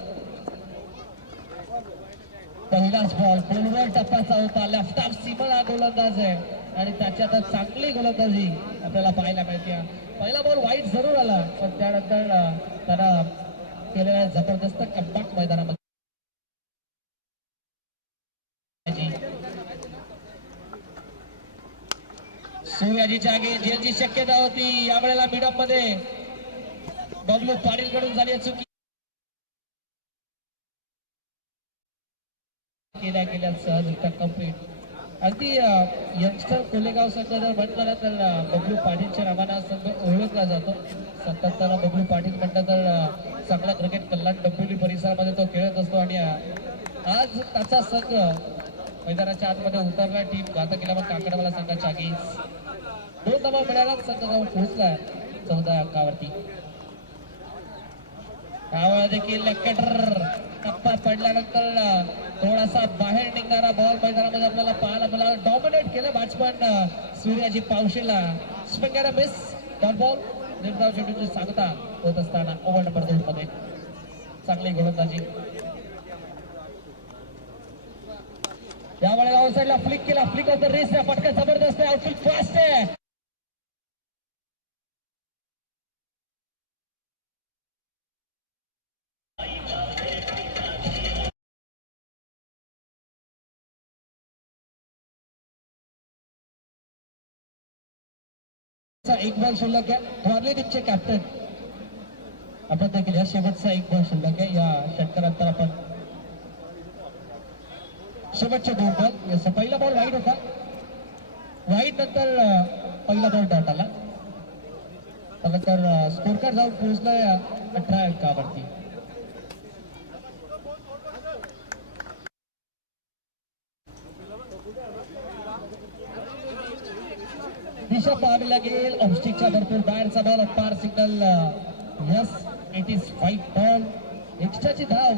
पहिलाच बॉल गोलवर टप्प्याचा होता. लेफ्ट ऑफ सीमर हा गोलंदाज आहे आणि त्याची आता चांगली गोलंदाजी आपल्याला पाहायला मिळते. पहिला बॉल वाईट जरूर आला पण त्यानंतर त्याला केलेला जबरदस्त कमबॅक मैदानामध्ये सूर्याजीच्या आगे जेलची शक्यता होती. यावेळेला मिडअप मध्ये बबलू पाटील कडून झाली आहे चुकी. केल्या सहज कंप्लीट. अगदी यंगस्टर कोलेगाव संघ जर म्हटलं ना तर बबलू पाटीलच्या नावानं संघ ओळखला जातो. सातत्यानं बबलू पाटील म्हटलं तर चांगला क्रिकेट कल्याण डोंबिवली परिसरामध्ये तो खेळत असतो आणि आज त्याचा संघ मैदानाच्या आतमध्ये उतरला. टीम घातक केल्यावर काकडवाला संघाच्या आगीच 2 धावा मिळाला. संघ जाऊन पोहोचला 14 अंकावरती. त्यावेळेला देखील लेफ्टर टप्पा पडल्यानंतर थोडासा बाहेर निघणारा बॉल मैदानामध्ये आपल्याला पाहायला मिळाला. डॉमिनेट केलं बॅट्समन सूर्याजी पावशीला. Spinner miss dot ball. निर्धाव चेंडूची सांगता होत असताना ओव्हर नंबर 2 मध्ये चांगली गोलंदाजी. यावेळेला आउटसाइडला फ्लिक केला. फ्लिक ऑफ द रेस फटका जबरदस्त आहे. आउटफील्ड फास्ट आहे. एक बॉल शिल्लक आहे. थॉर्ली टीमचे कॅप्टन आपण देखील या शेवटचा एक बॉल शिल्लक आहे. या षटकानंतर आपण शेवटचे 2 बॉल. पहिला बॉल वाईट होता. वाईट नंतर पहिला बॉल डॉट आला. त्यानंतर स्कोर कार्ड जाऊन पोहोचलाय 18 अंकावरती. दिशा पाहावी लागेल. ऑफस्टिकच्या भरपूर बाहेरचा बॉल. पार signal yes. It is 5 ball. एक्स्ट्राची धाव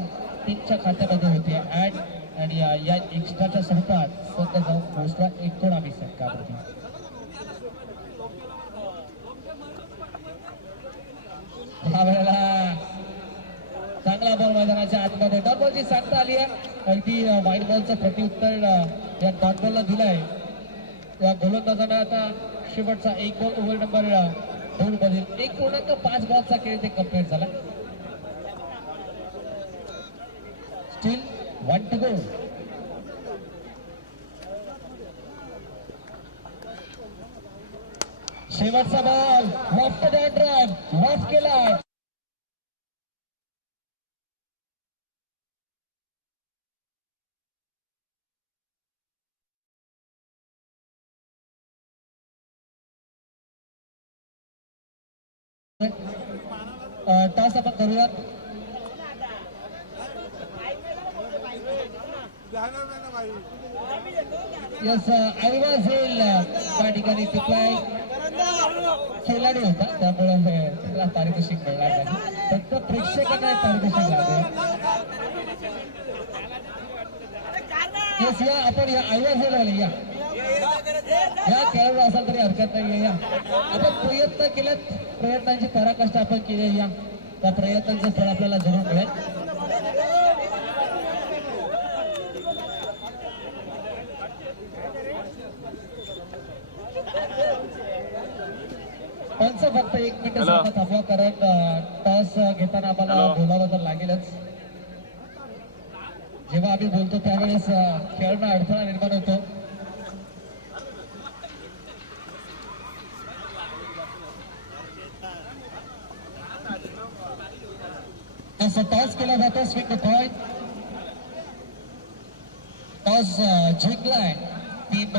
टीमच्या खात्यामध्ये होती ऍड आणि या एक्स्ट्राच्या स्वरूपात संघ जाऊन पोहोचला 19 अंकावरती. हा वेळेला चांगला बॉल मैदानाच्या आतमध्ये. डॉट बॉलची सांगता आली आहे. अगदी वाईट बॉलचं प्रत्युत्तर या डॉट बॉलला दिलंय. या गोलंदाजानं आता शेवटचा एक बॉल ओव्हर नंबर 2 मधील 1.5 बॉलचा खेळ ते कंप्लीट झाला. Steel 1 to go. शेवटचा बॉल लॉफ्ट ड्राइव्ह लॉफ्ट केला. टॉस आपण करूयात. यस आयवाज येईल त्या ठिकाणी टिप्लाय खेळाडू होता त्यामुळे त्याला पारितोषिक मिळणार नाही. फक्त प्रेक्षकांना पारितोषिक लागेल. यस या आपण या आयवाज येईल या खेळाडू असाल तरी हरकत नाही. या आपण प्रयत्न केलेत. प्रयत्नांची पराकाष्ठा आपण केली. या त्या प्रयत्नांचं फळ आपल्याला जरूर मिळेल. पंच फक्त 1 मिनिट थांबवा कारण टॉस घेताना आम्हाला बोलावं तर लागेलच. जेव्हा आम्ही बोलतो त्यावेळेस खेळणं अडथळा निर्माण होतो. जसं टॉस केला जातो स्विंग द पॉइंट. टॉस जिंकलाय team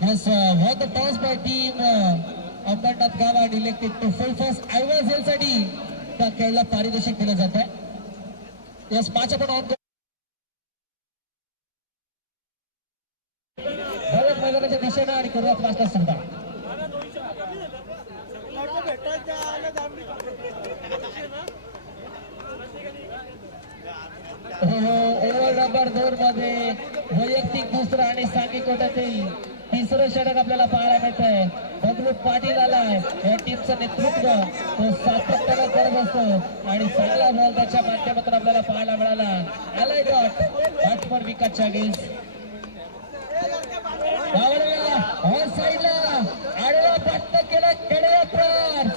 Yes, won the toss by team Ambarnath गाव and elected to full force. आयवाज साठी त्या खेळाला पारितोषिक दिलं जात आहे. यस मॅच आपण ऑन भारत मैदानाच्या दिशेनं आणि करूयात मास्टर सुद्धा. ओव्हर नंबर 2 मध्ये वैयक्तिक दुसरा आणि सांघिक कोट्यातील तिसरं षटक आपल्याला पाहायला मिळतंय. बबलू पाटील आलाय, या टीमचं नेतृत्व तो सातत्यानं करत असतो आणि चांगला बॉल त्याच्या माध्यमातून आपल्याला पाहायला मिळाला. आलाय डॉट बॅट्समन विकास चागीस साईडला आडवा पट्ट केला कडे प्राण.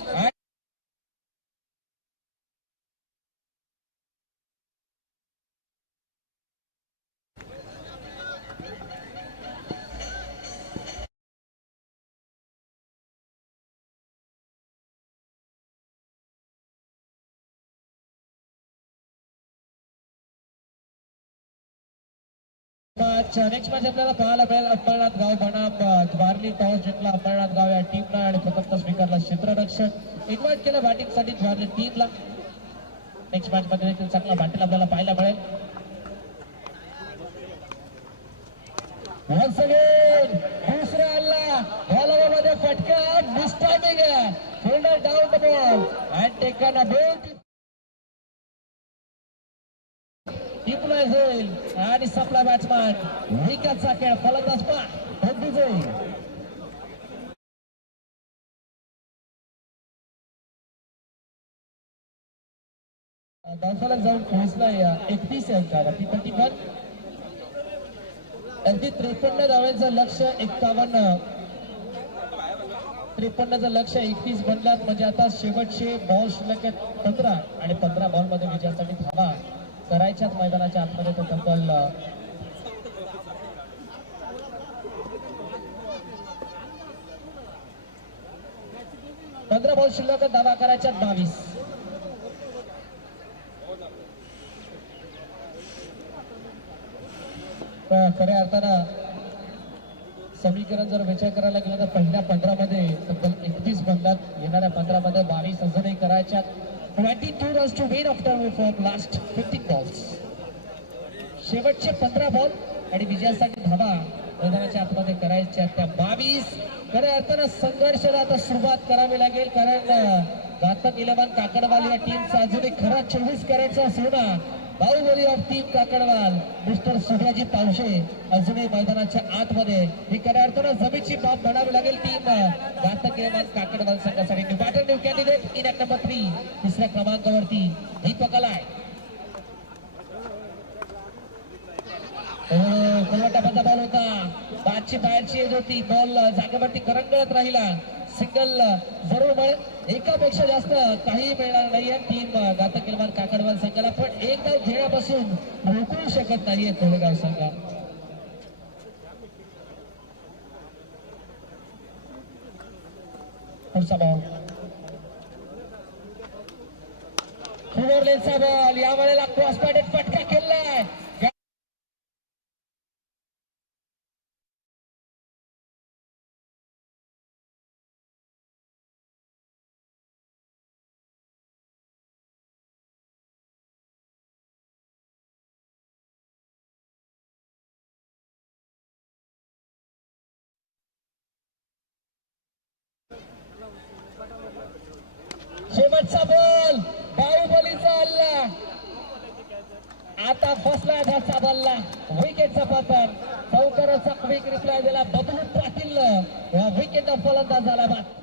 नेक्स्ट मॅच आपल्याला पाहायला मिळेल अंबरनाथ गाव बनाम द्वारली. टॉस जिंकला अंबरनाथ गाव या टीमला आणि प्रथम स्वीकारला क्षेत्ररक्षण. इन्व्हाइट केलं बॅटिंगसाठी द्वारली टीमला. नेक्स्ट मॅच मध्ये देखील चांगला बॅटिंग आपल्याला पाहायला मिळेल. दुसरा हल्ला बॉलमध्ये फटका mistiming fielder down the ball and taken a boat. इम्प्लाइज होईल आणि सपला बॅट्समॅन विकेटचा खेळ फलंदाज धावफलक जाऊन पोहोचलाय 31 अंकावरती. 31 अगदी 53 धावांचं लक्ष 51 53चं लक्ष 31 बनलात म्हणजे आता शेवटचे बॉल शिल्लक 15 आणि 15 बॉल मध्ये विजयासाठी धावा करायच्याच मैदानाच्या आतमध्ये. तो तब्बल 15 बॉल शिल्लक धावा करायच्या 22. खऱ्या अर्थानं समीकरण जर विचार करायला गेलं तर पहिल्या 15 मध्ये तब्बल 31 बनलात, येणाऱ्या 15 मध्ये 22 अजूनही करायच्या. 22 runs to win after from last 15 balls. शेवटचे 15 बॉल आणि विजयासाठी धावा मैदानाच्या आतमध्ये करायच्या त्या 22. खऱ्या अर्थानं संघर्षाला आता सुरुवात करावी लागेल, कारण घातक 11 काकडवाल या टीमचा अजूनही खरा 24 कॅरेटचा सोना Baahubali of team Kakadwal mister Suryaji Pawshe अजूनही मैदानाच्या आतमध्ये. ही खऱ्या अर्थानं जमीची बाब म्हणावी लागेल टीम घातक 11 काकडवाल संघासाठी. New candidate in at number 3 तिसऱ्या क्रमांकावरती दीपक आलाय. कोलवटाबाचा बॉल होता, बादची बाहेरची येत होती, बॉल जागेवरती करंगळत राहिला. सिंगल जरूर मिळेल, एकापेक्षा जास्त काही मिळणार नाहीये टीम घातक 11 काकडवाल संघाला. पण एक डाव घेण्यापासून रोखू शकत नाहीये कोळेगाव संघ. पुढचा बॉल लेनचा बॉल, या वेळेला क्रॉस पॅडेड फटका केलाय. शेवटचा बॉल बाहुबलीचा हल्ला, आता फसला घाचा बल्ला, विकेटचा पतन. चौकाराचा क्विक रिप्लाय दिला बबलू पाटील, या विकेट फलंदाज झाला बाद.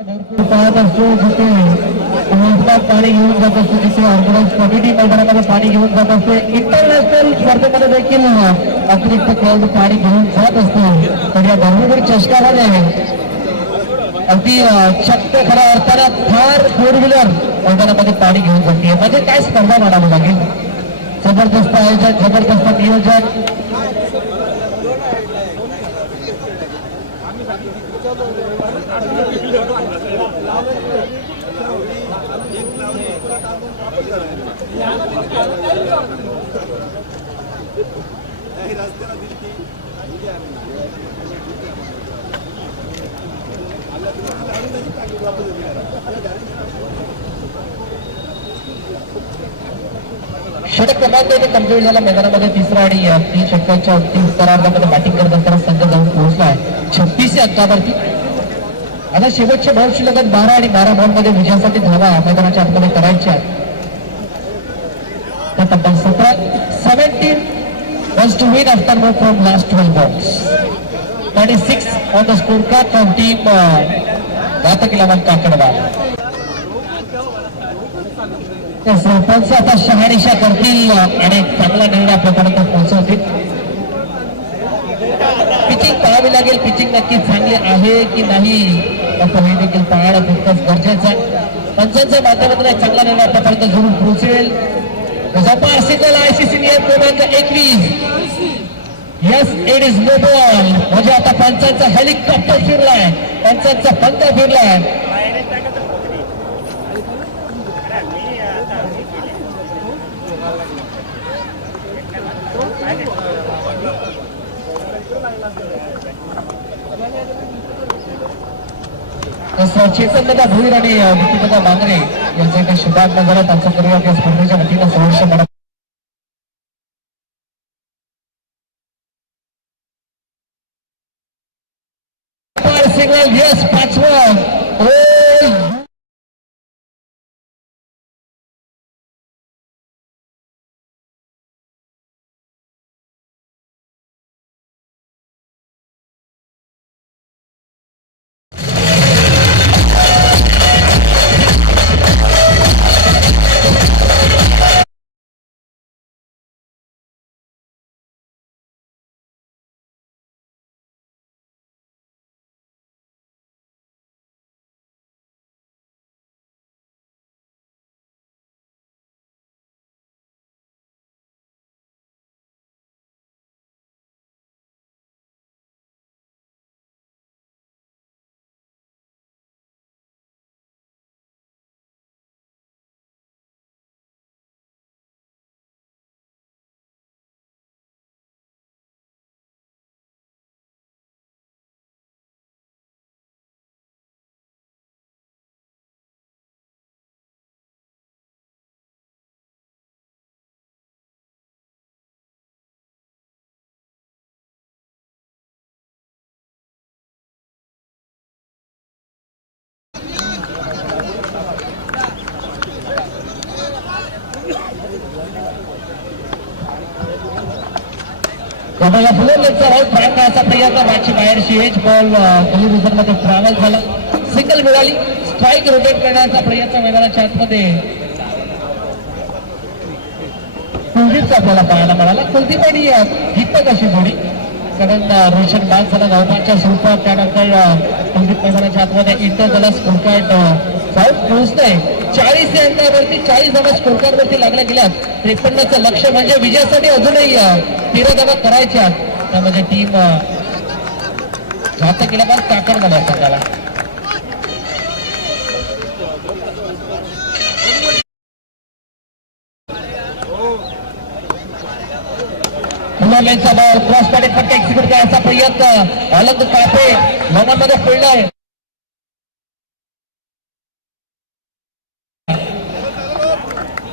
भरपूर पाहत असतो जिथे पाणी घेऊन जात असते तिथे ऑर्गनाइज कमिटी मैदानामध्ये पाणी घेऊन जात असते. इंटरनॅशनल स्पर्धेमध्ये देखील अतिरिक्त खेळाडू पाणी घेऊन जात असते. तर या धर्मवीर चषकामध्ये अगदी चक्क खऱ्या अर्थानं थार 4 व्हीलर मैदानामध्ये पाणी घेऊन जाते. म्हणजे काय स्पर्धा म्हणावी लागेल. जबरदस्त आयोजन, जबरदस्त नियोजन. षटक क्रमांक इथे कंप्लीट झाला. मैदानामध्ये तिसरा आणि 3 षटकांच्या अंतिम स्तरामध्ये बॅटिंग करत असताना संघ जाऊन पोहोचलाय 36 अंकावरती. आता शेवटचे बॉल शिल्लक 12 आणि 12 बॉलमध्ये विजयासाठी धावा मैदानाच्या आतमध्ये करायच्या. तब्बल 17 wants to win after move from last 12 balls. 36 on the scorecard from team घातक इलेवन काकडवाल. सरपंच आता शहानिशा करतील आणि चांगला निर्णय आपल्यापर्यंत पोहोचवतील. पिचिंग पाहावी लागेल. पिचिंग नक्की चांगली आहे की नाही असं हे देखील पाहणं तितकंच गरजेचं आहे. पंचांच्या माध्यमातून चांगला निर्णय आपल्यापर्यंत जरूर पोहोचेल. सिग्नल ICC नियम क्रमांक 21. Yes, it is no ball. म्हणजे आता पंचांचा हेलिकॉप्टर फिरलाय, पंचांचा पंख फिरलाय. चेतनदादा भोईर आणि विकीदादा बांगरे यांचे काही शुभागमन झालं. त्यांचं करिअर या स्पर्धेच्या वतीनं संवर्ष म्हणत सिग्नल. यस, 5वा. प्रयत्न मॅच बाहेरची एज बॉल दोन्ही मध्ये ट्रॅव्हल झाला. सिंगल मिळाली. स्ट्राईक रोटेट करण्याचा प्रयत्न मैदानाच्या आतमध्ये कुलदीपचा आपल्याला पाहायला मिळाला. कुलदीप आणि दीपक अशी जोडी. कारण रोशन बाद झाला धावपाच्या स्वरूपात. त्यानंतर कुलदीप मैदानाच्या आतमध्ये इंटर झाला. स्कोरकार्ड जाऊन पोहोचतंय 40 या अंकावरती. 40 धावा स्कोरकार्ड वरती लागल्या गेल्यात. 53चं लक्ष म्हणजे विजयासाठी अजूनही 13 धावा करायच्या. त्यामध्ये टीम घातक इलेवन काकडवाल संघाला. मुलांचा बॉल क्रॉस पॅडेट फटका एक्झिक्यूट करायचा प्रयत्न. अलग कापे लॉनमध्ये पडलाय.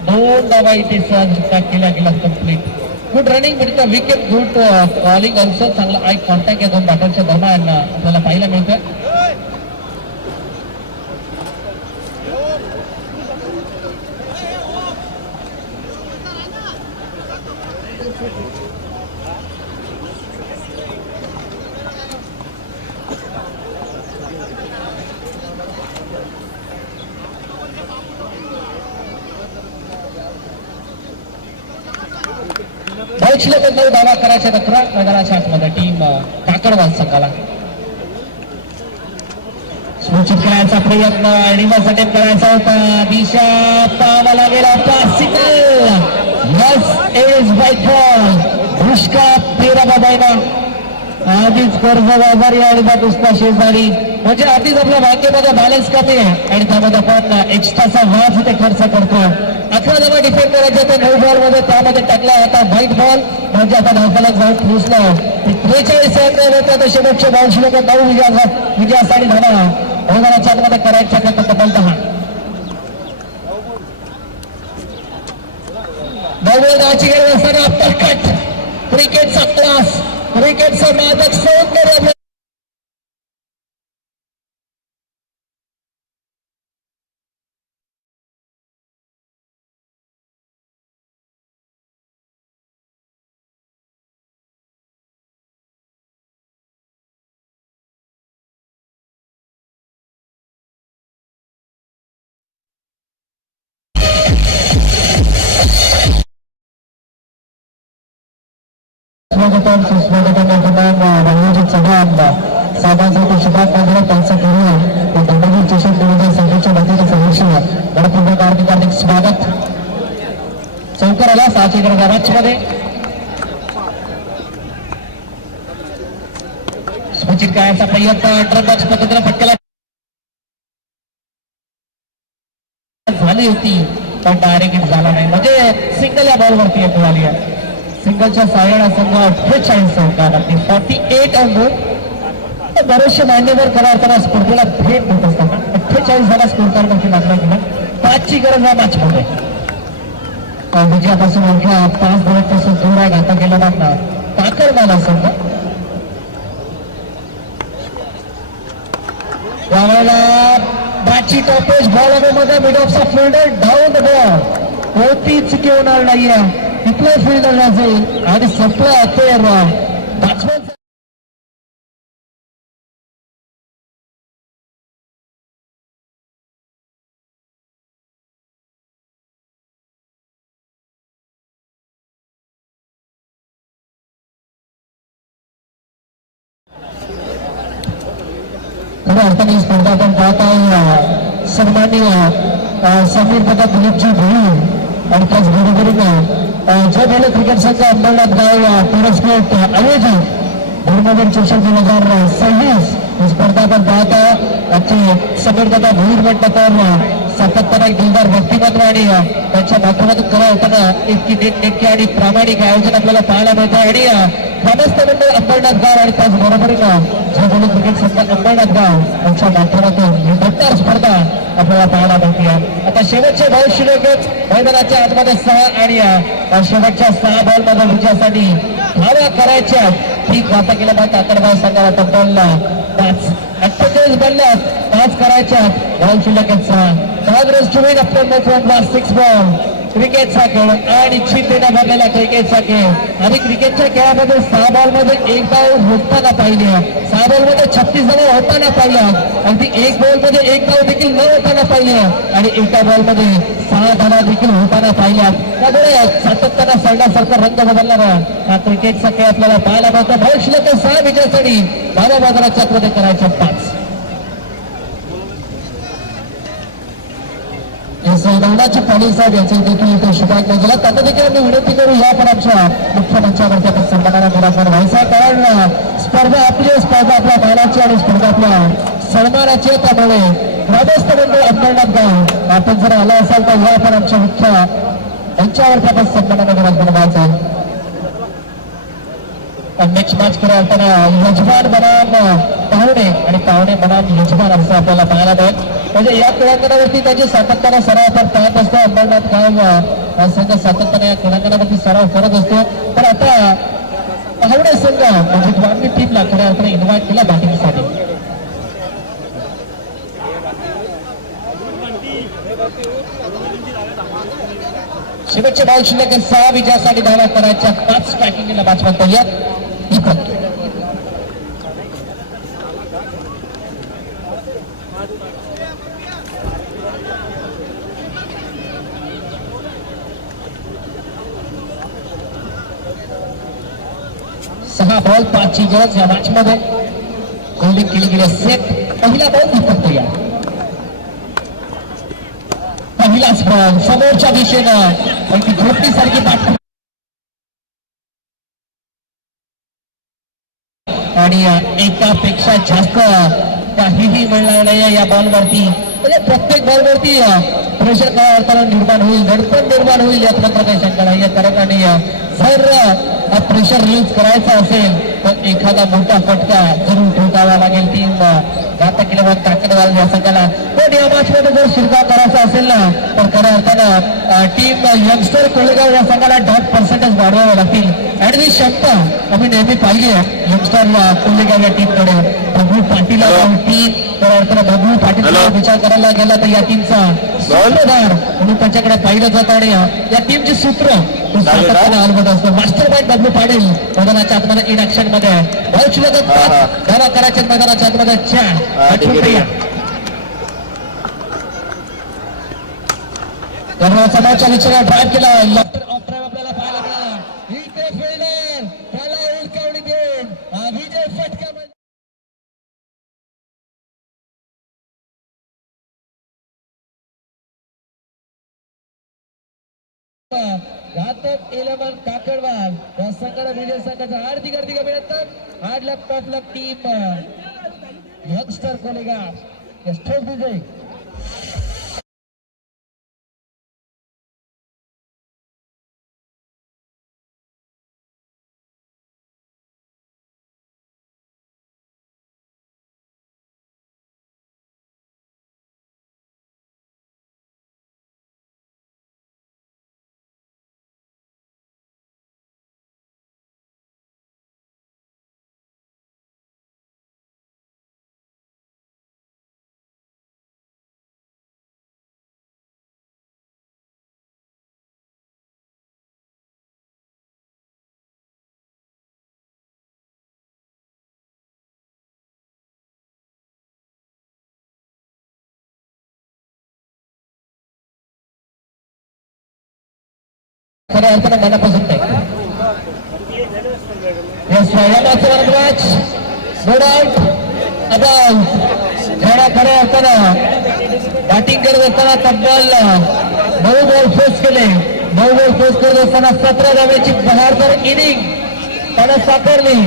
दोन धावा इथे सहज केला गेला complete. Good running with the wicket. Good bowling also. चांगला आय कॉन्टॅक्ट या दोन बॅटरच्या दरम्यान आपल्याला पाहायला मिळतं. धावशिले तर 9 धावा करायच्या 11 मैदानाच्या आतमध्ये टीम काकडवाल संघाला सूचित करायचा प्रयत्न रिव्हर्स अटेम्प्ट करायचा होता दिशा पावाला गेला pass signal yes is wide ball दुष्का तेरा बाबायना आधीच कर्ज बाजारी आणि दुसरा शेजारी म्हणजे आधीच आपल्या बँकेमध्ये बॅलन्स कमी आहे आणि त्यामध्ये आपण एक्स्ट्राचा व्याज इथे खर्च करतो 11 धावा डिफेंड करायचे ते 9 बॉल मध्ये त्यामध्ये टाकला होता व्हाईट बॉल म्हणजे आता धावफलक जाऊन पोहोचलो 43 होत्या तर शेवटचे बॉल शिल्लक 9 विजयासाठी धावा मैदानाच्या आतमध्ये करायच्या का तब्बल 10 धावाची गरज असताना परकट क्रिकेटचा क्लास क्रिकेटचा मादक सौंदर्य स्वागतम सुस्वागतम रणजित चव्हाण साहेबांसाठी शुभात मात्र त्यांचं करून दंडवीर चषक 2026च्या वतीने सदस्य गडपूर्ण हार्दिक स्वागत चौकर आला 7 गॅरेज मध्ये सूचित करायचा प्रयत्न अंडरबॉक्स पद्धतीने फटकेला झाली होती पण डायरेक्ट हिट झाला नाही म्हणजे सिंगल या बॉलवरती एक मिळाली आहे सिंगलच्या साह्याने संघ 48 अंकावरती 48 अंक बरेचसे मान्यवर करार स्पर्धेला भेट देत असताना 48 झाला स्कोर कार्डवरती लागला गेला 5 ची गरज या मॅच मध्ये विजयापासून अवघ्या 5 धावांपासून दूर आहे घाता गेला मागला काकडवाला संघ त्यावेळेला बॅटची टॉपेज बॉल मध्ये मिड ऑफ चा फिल्डर डाऊन द बॉल कोणती चुकी होणार नाहीये तिथला फिल्डरला जाईल आणि संपला तर बॅट्समॅन खऱ्या अर्थाने स्पर्धा आपण पाहत आहे सन्माननीय समीर पदा दिलीपजी भोई आणि त्याचबरोबरीने जय भले क्रिकेट संघ अंबरनाथ गाव पुरस्कृत आयोजित धर्मवीर चषक 2026 ही स्पर्धा आपण पाहत आजची समीर दादा भोईर म्हटलं तर सातत्याने एक दिलदार व्यक्तिमत्व आणि त्यांच्या माध्यमातून करा होताना इतकी नीटनेटकी आणि प्रामाणिक आयोजन आपल्याला पाहायला मिळतं आणि ग्रामस्थ मंडळ अंबरनाथ गाव आणि त्याचबरोबरीनं जय भले क्रिकेट संघ अंबरनाथ गाव यांच्या माध्यमातून ही दत्तार स्पर्धा आपल्याला पाहायला मिळते आता शेवटचे बॉल शिल्लकच मैदानाच्या आतमध्ये 6 आणि शेवटच्या 6 बॉल मध्ये विजयासाठी धावा करायच्या ठीक आता केलं बा काकडगाव संघाला तब्बल 48 बनल्यात 5 करायच्या बॉल शिल्लकच 6 आपण 6 बॉल क्रिकेटचा खेळ आणि चित्तेने भरलेला क्रिकेटचा खेळ आणि क्रिकेटच्या खेळामध्ये 6 बॉल मध्ये 1 धाव होताना पाहिजे 6 बॉल मध्ये 36 धावा होताना पाहिल्या आणि ती 1 बॉल मध्ये 1 धाव देखील न होताना पाहिजे आणि एका बॉल मध्ये 6 धावा देखील होताना पाहिल्या त्यामुळे सातत्यानं सरण्यासारखं रंग बदलणारा हा क्रिकेटचा खेळ आपल्याला पाहायला मिळतो भविष्यात 6 विजयासाठी बारा बाजाराच्या मध्ये करायचे 5 मैदानाची पाणी साहेब याचे देखील इथे शुभारंभ केला त्यांना देखील आम्ही विनंती करू या पण आमच्या मुख्य मंचावरती आपण सन्मानाने मुलाखत व्हायचा कारण स्पर्धा आपली स्पर्धा आपल्या मानाची आणि स्पर्धा आपल्या सन्मानाची आहे त्यामुळे ग्रामस्थ मंडळ अंबरनाथ गाव आपण जर आला असाल तर या पण आमच्या मुख्य मंचावरती आपण सन्मानाने मुलाखत व्हायचा नेक्स्ट मॅच करा असताना यजमान बनाम पाहुणे आणि पाहुणे बनाम यजमान असं आपल्याला पाहायला मिळेल म्हणजे या क्रीडांगणावरती त्याची सातत्याने सराव आपण पाहत असतो अंबरनाथ गाव संघ सातत्याने या क्रीडांगणावरती सराव करत असतो पण आता पाहुणे संघ म्हणजे आम्ही टीमला खऱ्या अर्थाने इन्व्हाइट केला बॅटिंगसाठी शेवटचे बॉल शिल्लक 6 विजयासाठी धावा करायच्या 5 स्ट्रायकिंगला बॅट्समॅन तयार दीपक 6 बॉल 5 ची गरज या मॅच मध्ये. होल्डिंग केली गेली सेट. पहिला बॉल फक्त या पहिलाच बॉल समोरच्या दिशेनं ती झोपडीसारखी पाठ आणि एकापेक्षा जास्त काहीही मिळणार नाही या बॉलवरती. म्हणजे प्रत्येक बॉलवरती प्रेशर निर्माण होईल, दडपण निर्माण होईल यात मात्र काही शंका नाही. या कारणाने जर प्रेशर रिलीज करायचा असेल तर एखादा मोठा फटका जरूर ठोकावा लागेल टीम घातकीला ताकदवाल या संघाला. पण या मॅच मध्ये जर शिरकाव करायचा असेल ना तर खऱ्या अर्थानं टीम यंगस्टर कोळेगाव या संघाला डॉट पर्सेंटेज वाढवावे लागतील. आणि ही क्षमता आम्ही नेहमी पाहिली यंगस्टर कोळेगाव या टीमकडे. बबलू पाटील टीम खऱ्या अर्थानं बबलू पाटील विचार करायला गेला तर या टीमचा सूत्रधार म्हणून त्याच्याकडे पाहिलं जातं आणि या टीमचे सूत्र हलवत असतो. मास्टर माइंड बबलू पाटील मैदानाच्या आतमध्ये इन ऍक्शन मध्ये धावा करायचे मैदानाच्या आतमध्ये समाजच्या विचाराला ड्राईव्ह केला. लेफ्ट ऑफ ड्राईव्ह आपल्याला पाहायला मिळाला. इथे फिल्डर त्याला उलकावणी देऊन विजय फटका घातक 11 काकडवाल या संघाला विजय संघाचा हार्दिक अभिनंदन. हार्ड लक टॉप लक टीम यंगस्टर कोळेगाव स्टेट विजय. खऱ्या अर्थानं मनापासून नाही. खऱ्या अर्थानं बॅटिंग करत असताना तब्बल 9 बॉल फेस केले. 9 बॉल फेस करत असताना 17 धाव्याची बहारदार इनिंग त्यानं साकारली.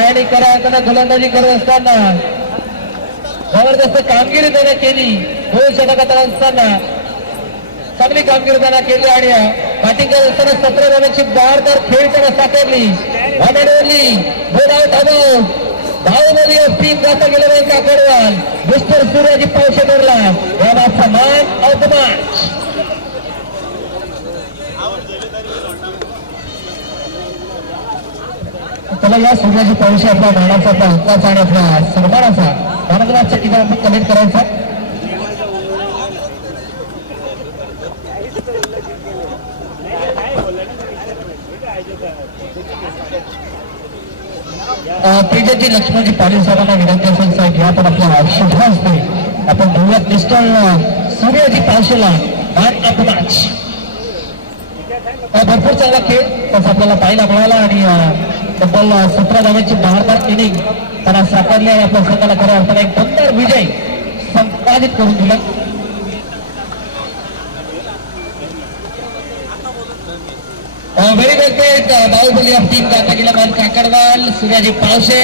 आणि खऱ्या अर्थानं गोलंदाजी करत असताना जबरदस्त कामगिरी त्याने केली. 2 षटकात असताना चांगली कामगिरी त्यांना केली आणि बॅटिंग करत असताना 17 धाव्याची बहारदार खेळ त्यानं साकारली. धावलेली टीम जाता गेलेला एक काकडवाल मिस्टर सूर्याजी पावशेकरला या मॅचचा मॅन ऑफ द मॅच. त्याला या सूर्याजी पावशे आपला मानाचा आपला हक्काचा आणि आपला सन्मानाचा मानाचा ठिकाण आपण कनेक्ट करायचा. तेजाजी लक्ष्मणजी पाटील साहेबांना विनंती असेल साहेब या पण आपल्या शुभ असते आपण बोलूयात मिस्टर सूर्याजी पावशेला मॅन ऑफ द मॅच. भरपूर चांगला खेळ तसा आपल्याला पाहायला मिळाला आणि तब्बल 17 धाव्याची बहारदार इनिंग त्यांना साकारली आणि आपल्या संघाला खऱ्या अर्थाने एक दमदार विजय संपादित करून दिला. Very good Baahubali of team जाता गेला मान काकडवाल सूर्याजी पावशे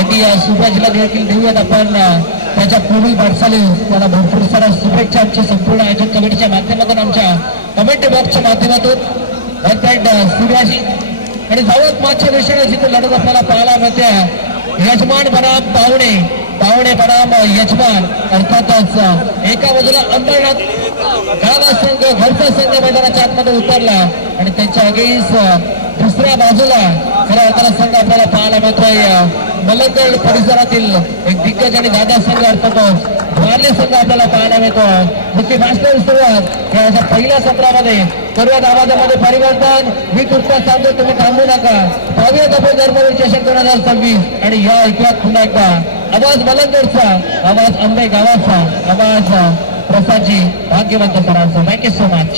अगदी सूर्याजीला देखील देऊयात आपण त्याच्या पूर्वी वाटचाली त्याला भरपूर साऱ्या शुभेच्छा आमच्या संपूर्ण आयोजन कमिटीच्या माध्यमातून आमच्या कमेंट बॉक्सच्या माध्यमातून सूर्याजी आणि जावत मागच्या दिशेने जिथे लढत आपल्याला पाहायला मिळते यजमान बनाम पाहुणे बनाम यजमान अर्थातच एका बाजूला अंबरनाथ गावा संघ घरचा संघ मैदानाच्या आतमध्ये उतरला आणि त्यांच्या अगेन्स्ट दुसऱ्या बाजूला खऱ्या अर्थानं संघ आपल्याला पाहायला मिळतोय मलंगड परिसरातील एक दिग्गज आणि दादा संघ अर्थातच वारले संघ आपल्याला पाहायला मिळतो. नुकती मॅचची सुरुवात या पहिल्या सत्रामध्ये करूयात आवाजामध्ये परिवर्तन. मी तुमचा सांगतो तुम्ही थांबू नका. पाहूयात आपण धर्मवीर चषक 2026 आणि या ऐकूयात पुन्हा एकदा आवाज मलंगडचा, आवाज आंबे गावाचा, आवाज प्रसादजी भाग्यवंत सरांचा. Thank you so much.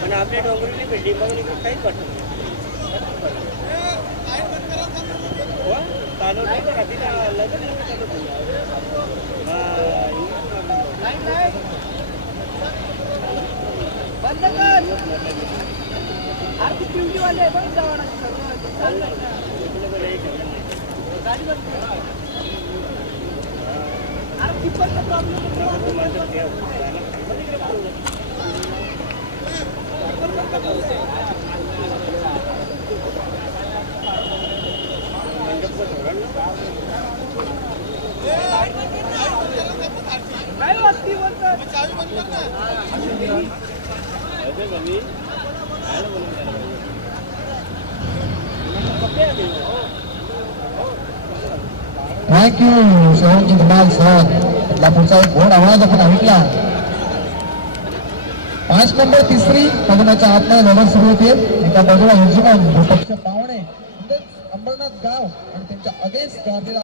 पण आपल्या डोंगरीने भेटली मग काहीच वाटत नाही. चालू नाही तर तिला लगेच बंद कर आरती पिंडीवाले बंद थँक्यू सोहनजी धमाल सर. आपला पुढचा एक गोड आवाज आपण ऐकला. 5 नंबर तिसरी पदनाच्या आतमध्ये लढत सुरू होते. एका बाजूला यजमान भूपतचे पाहुणे म्हणजेच अंबरनाथ गाव आणि त्यांच्या अगेन्स्ट गाजलेला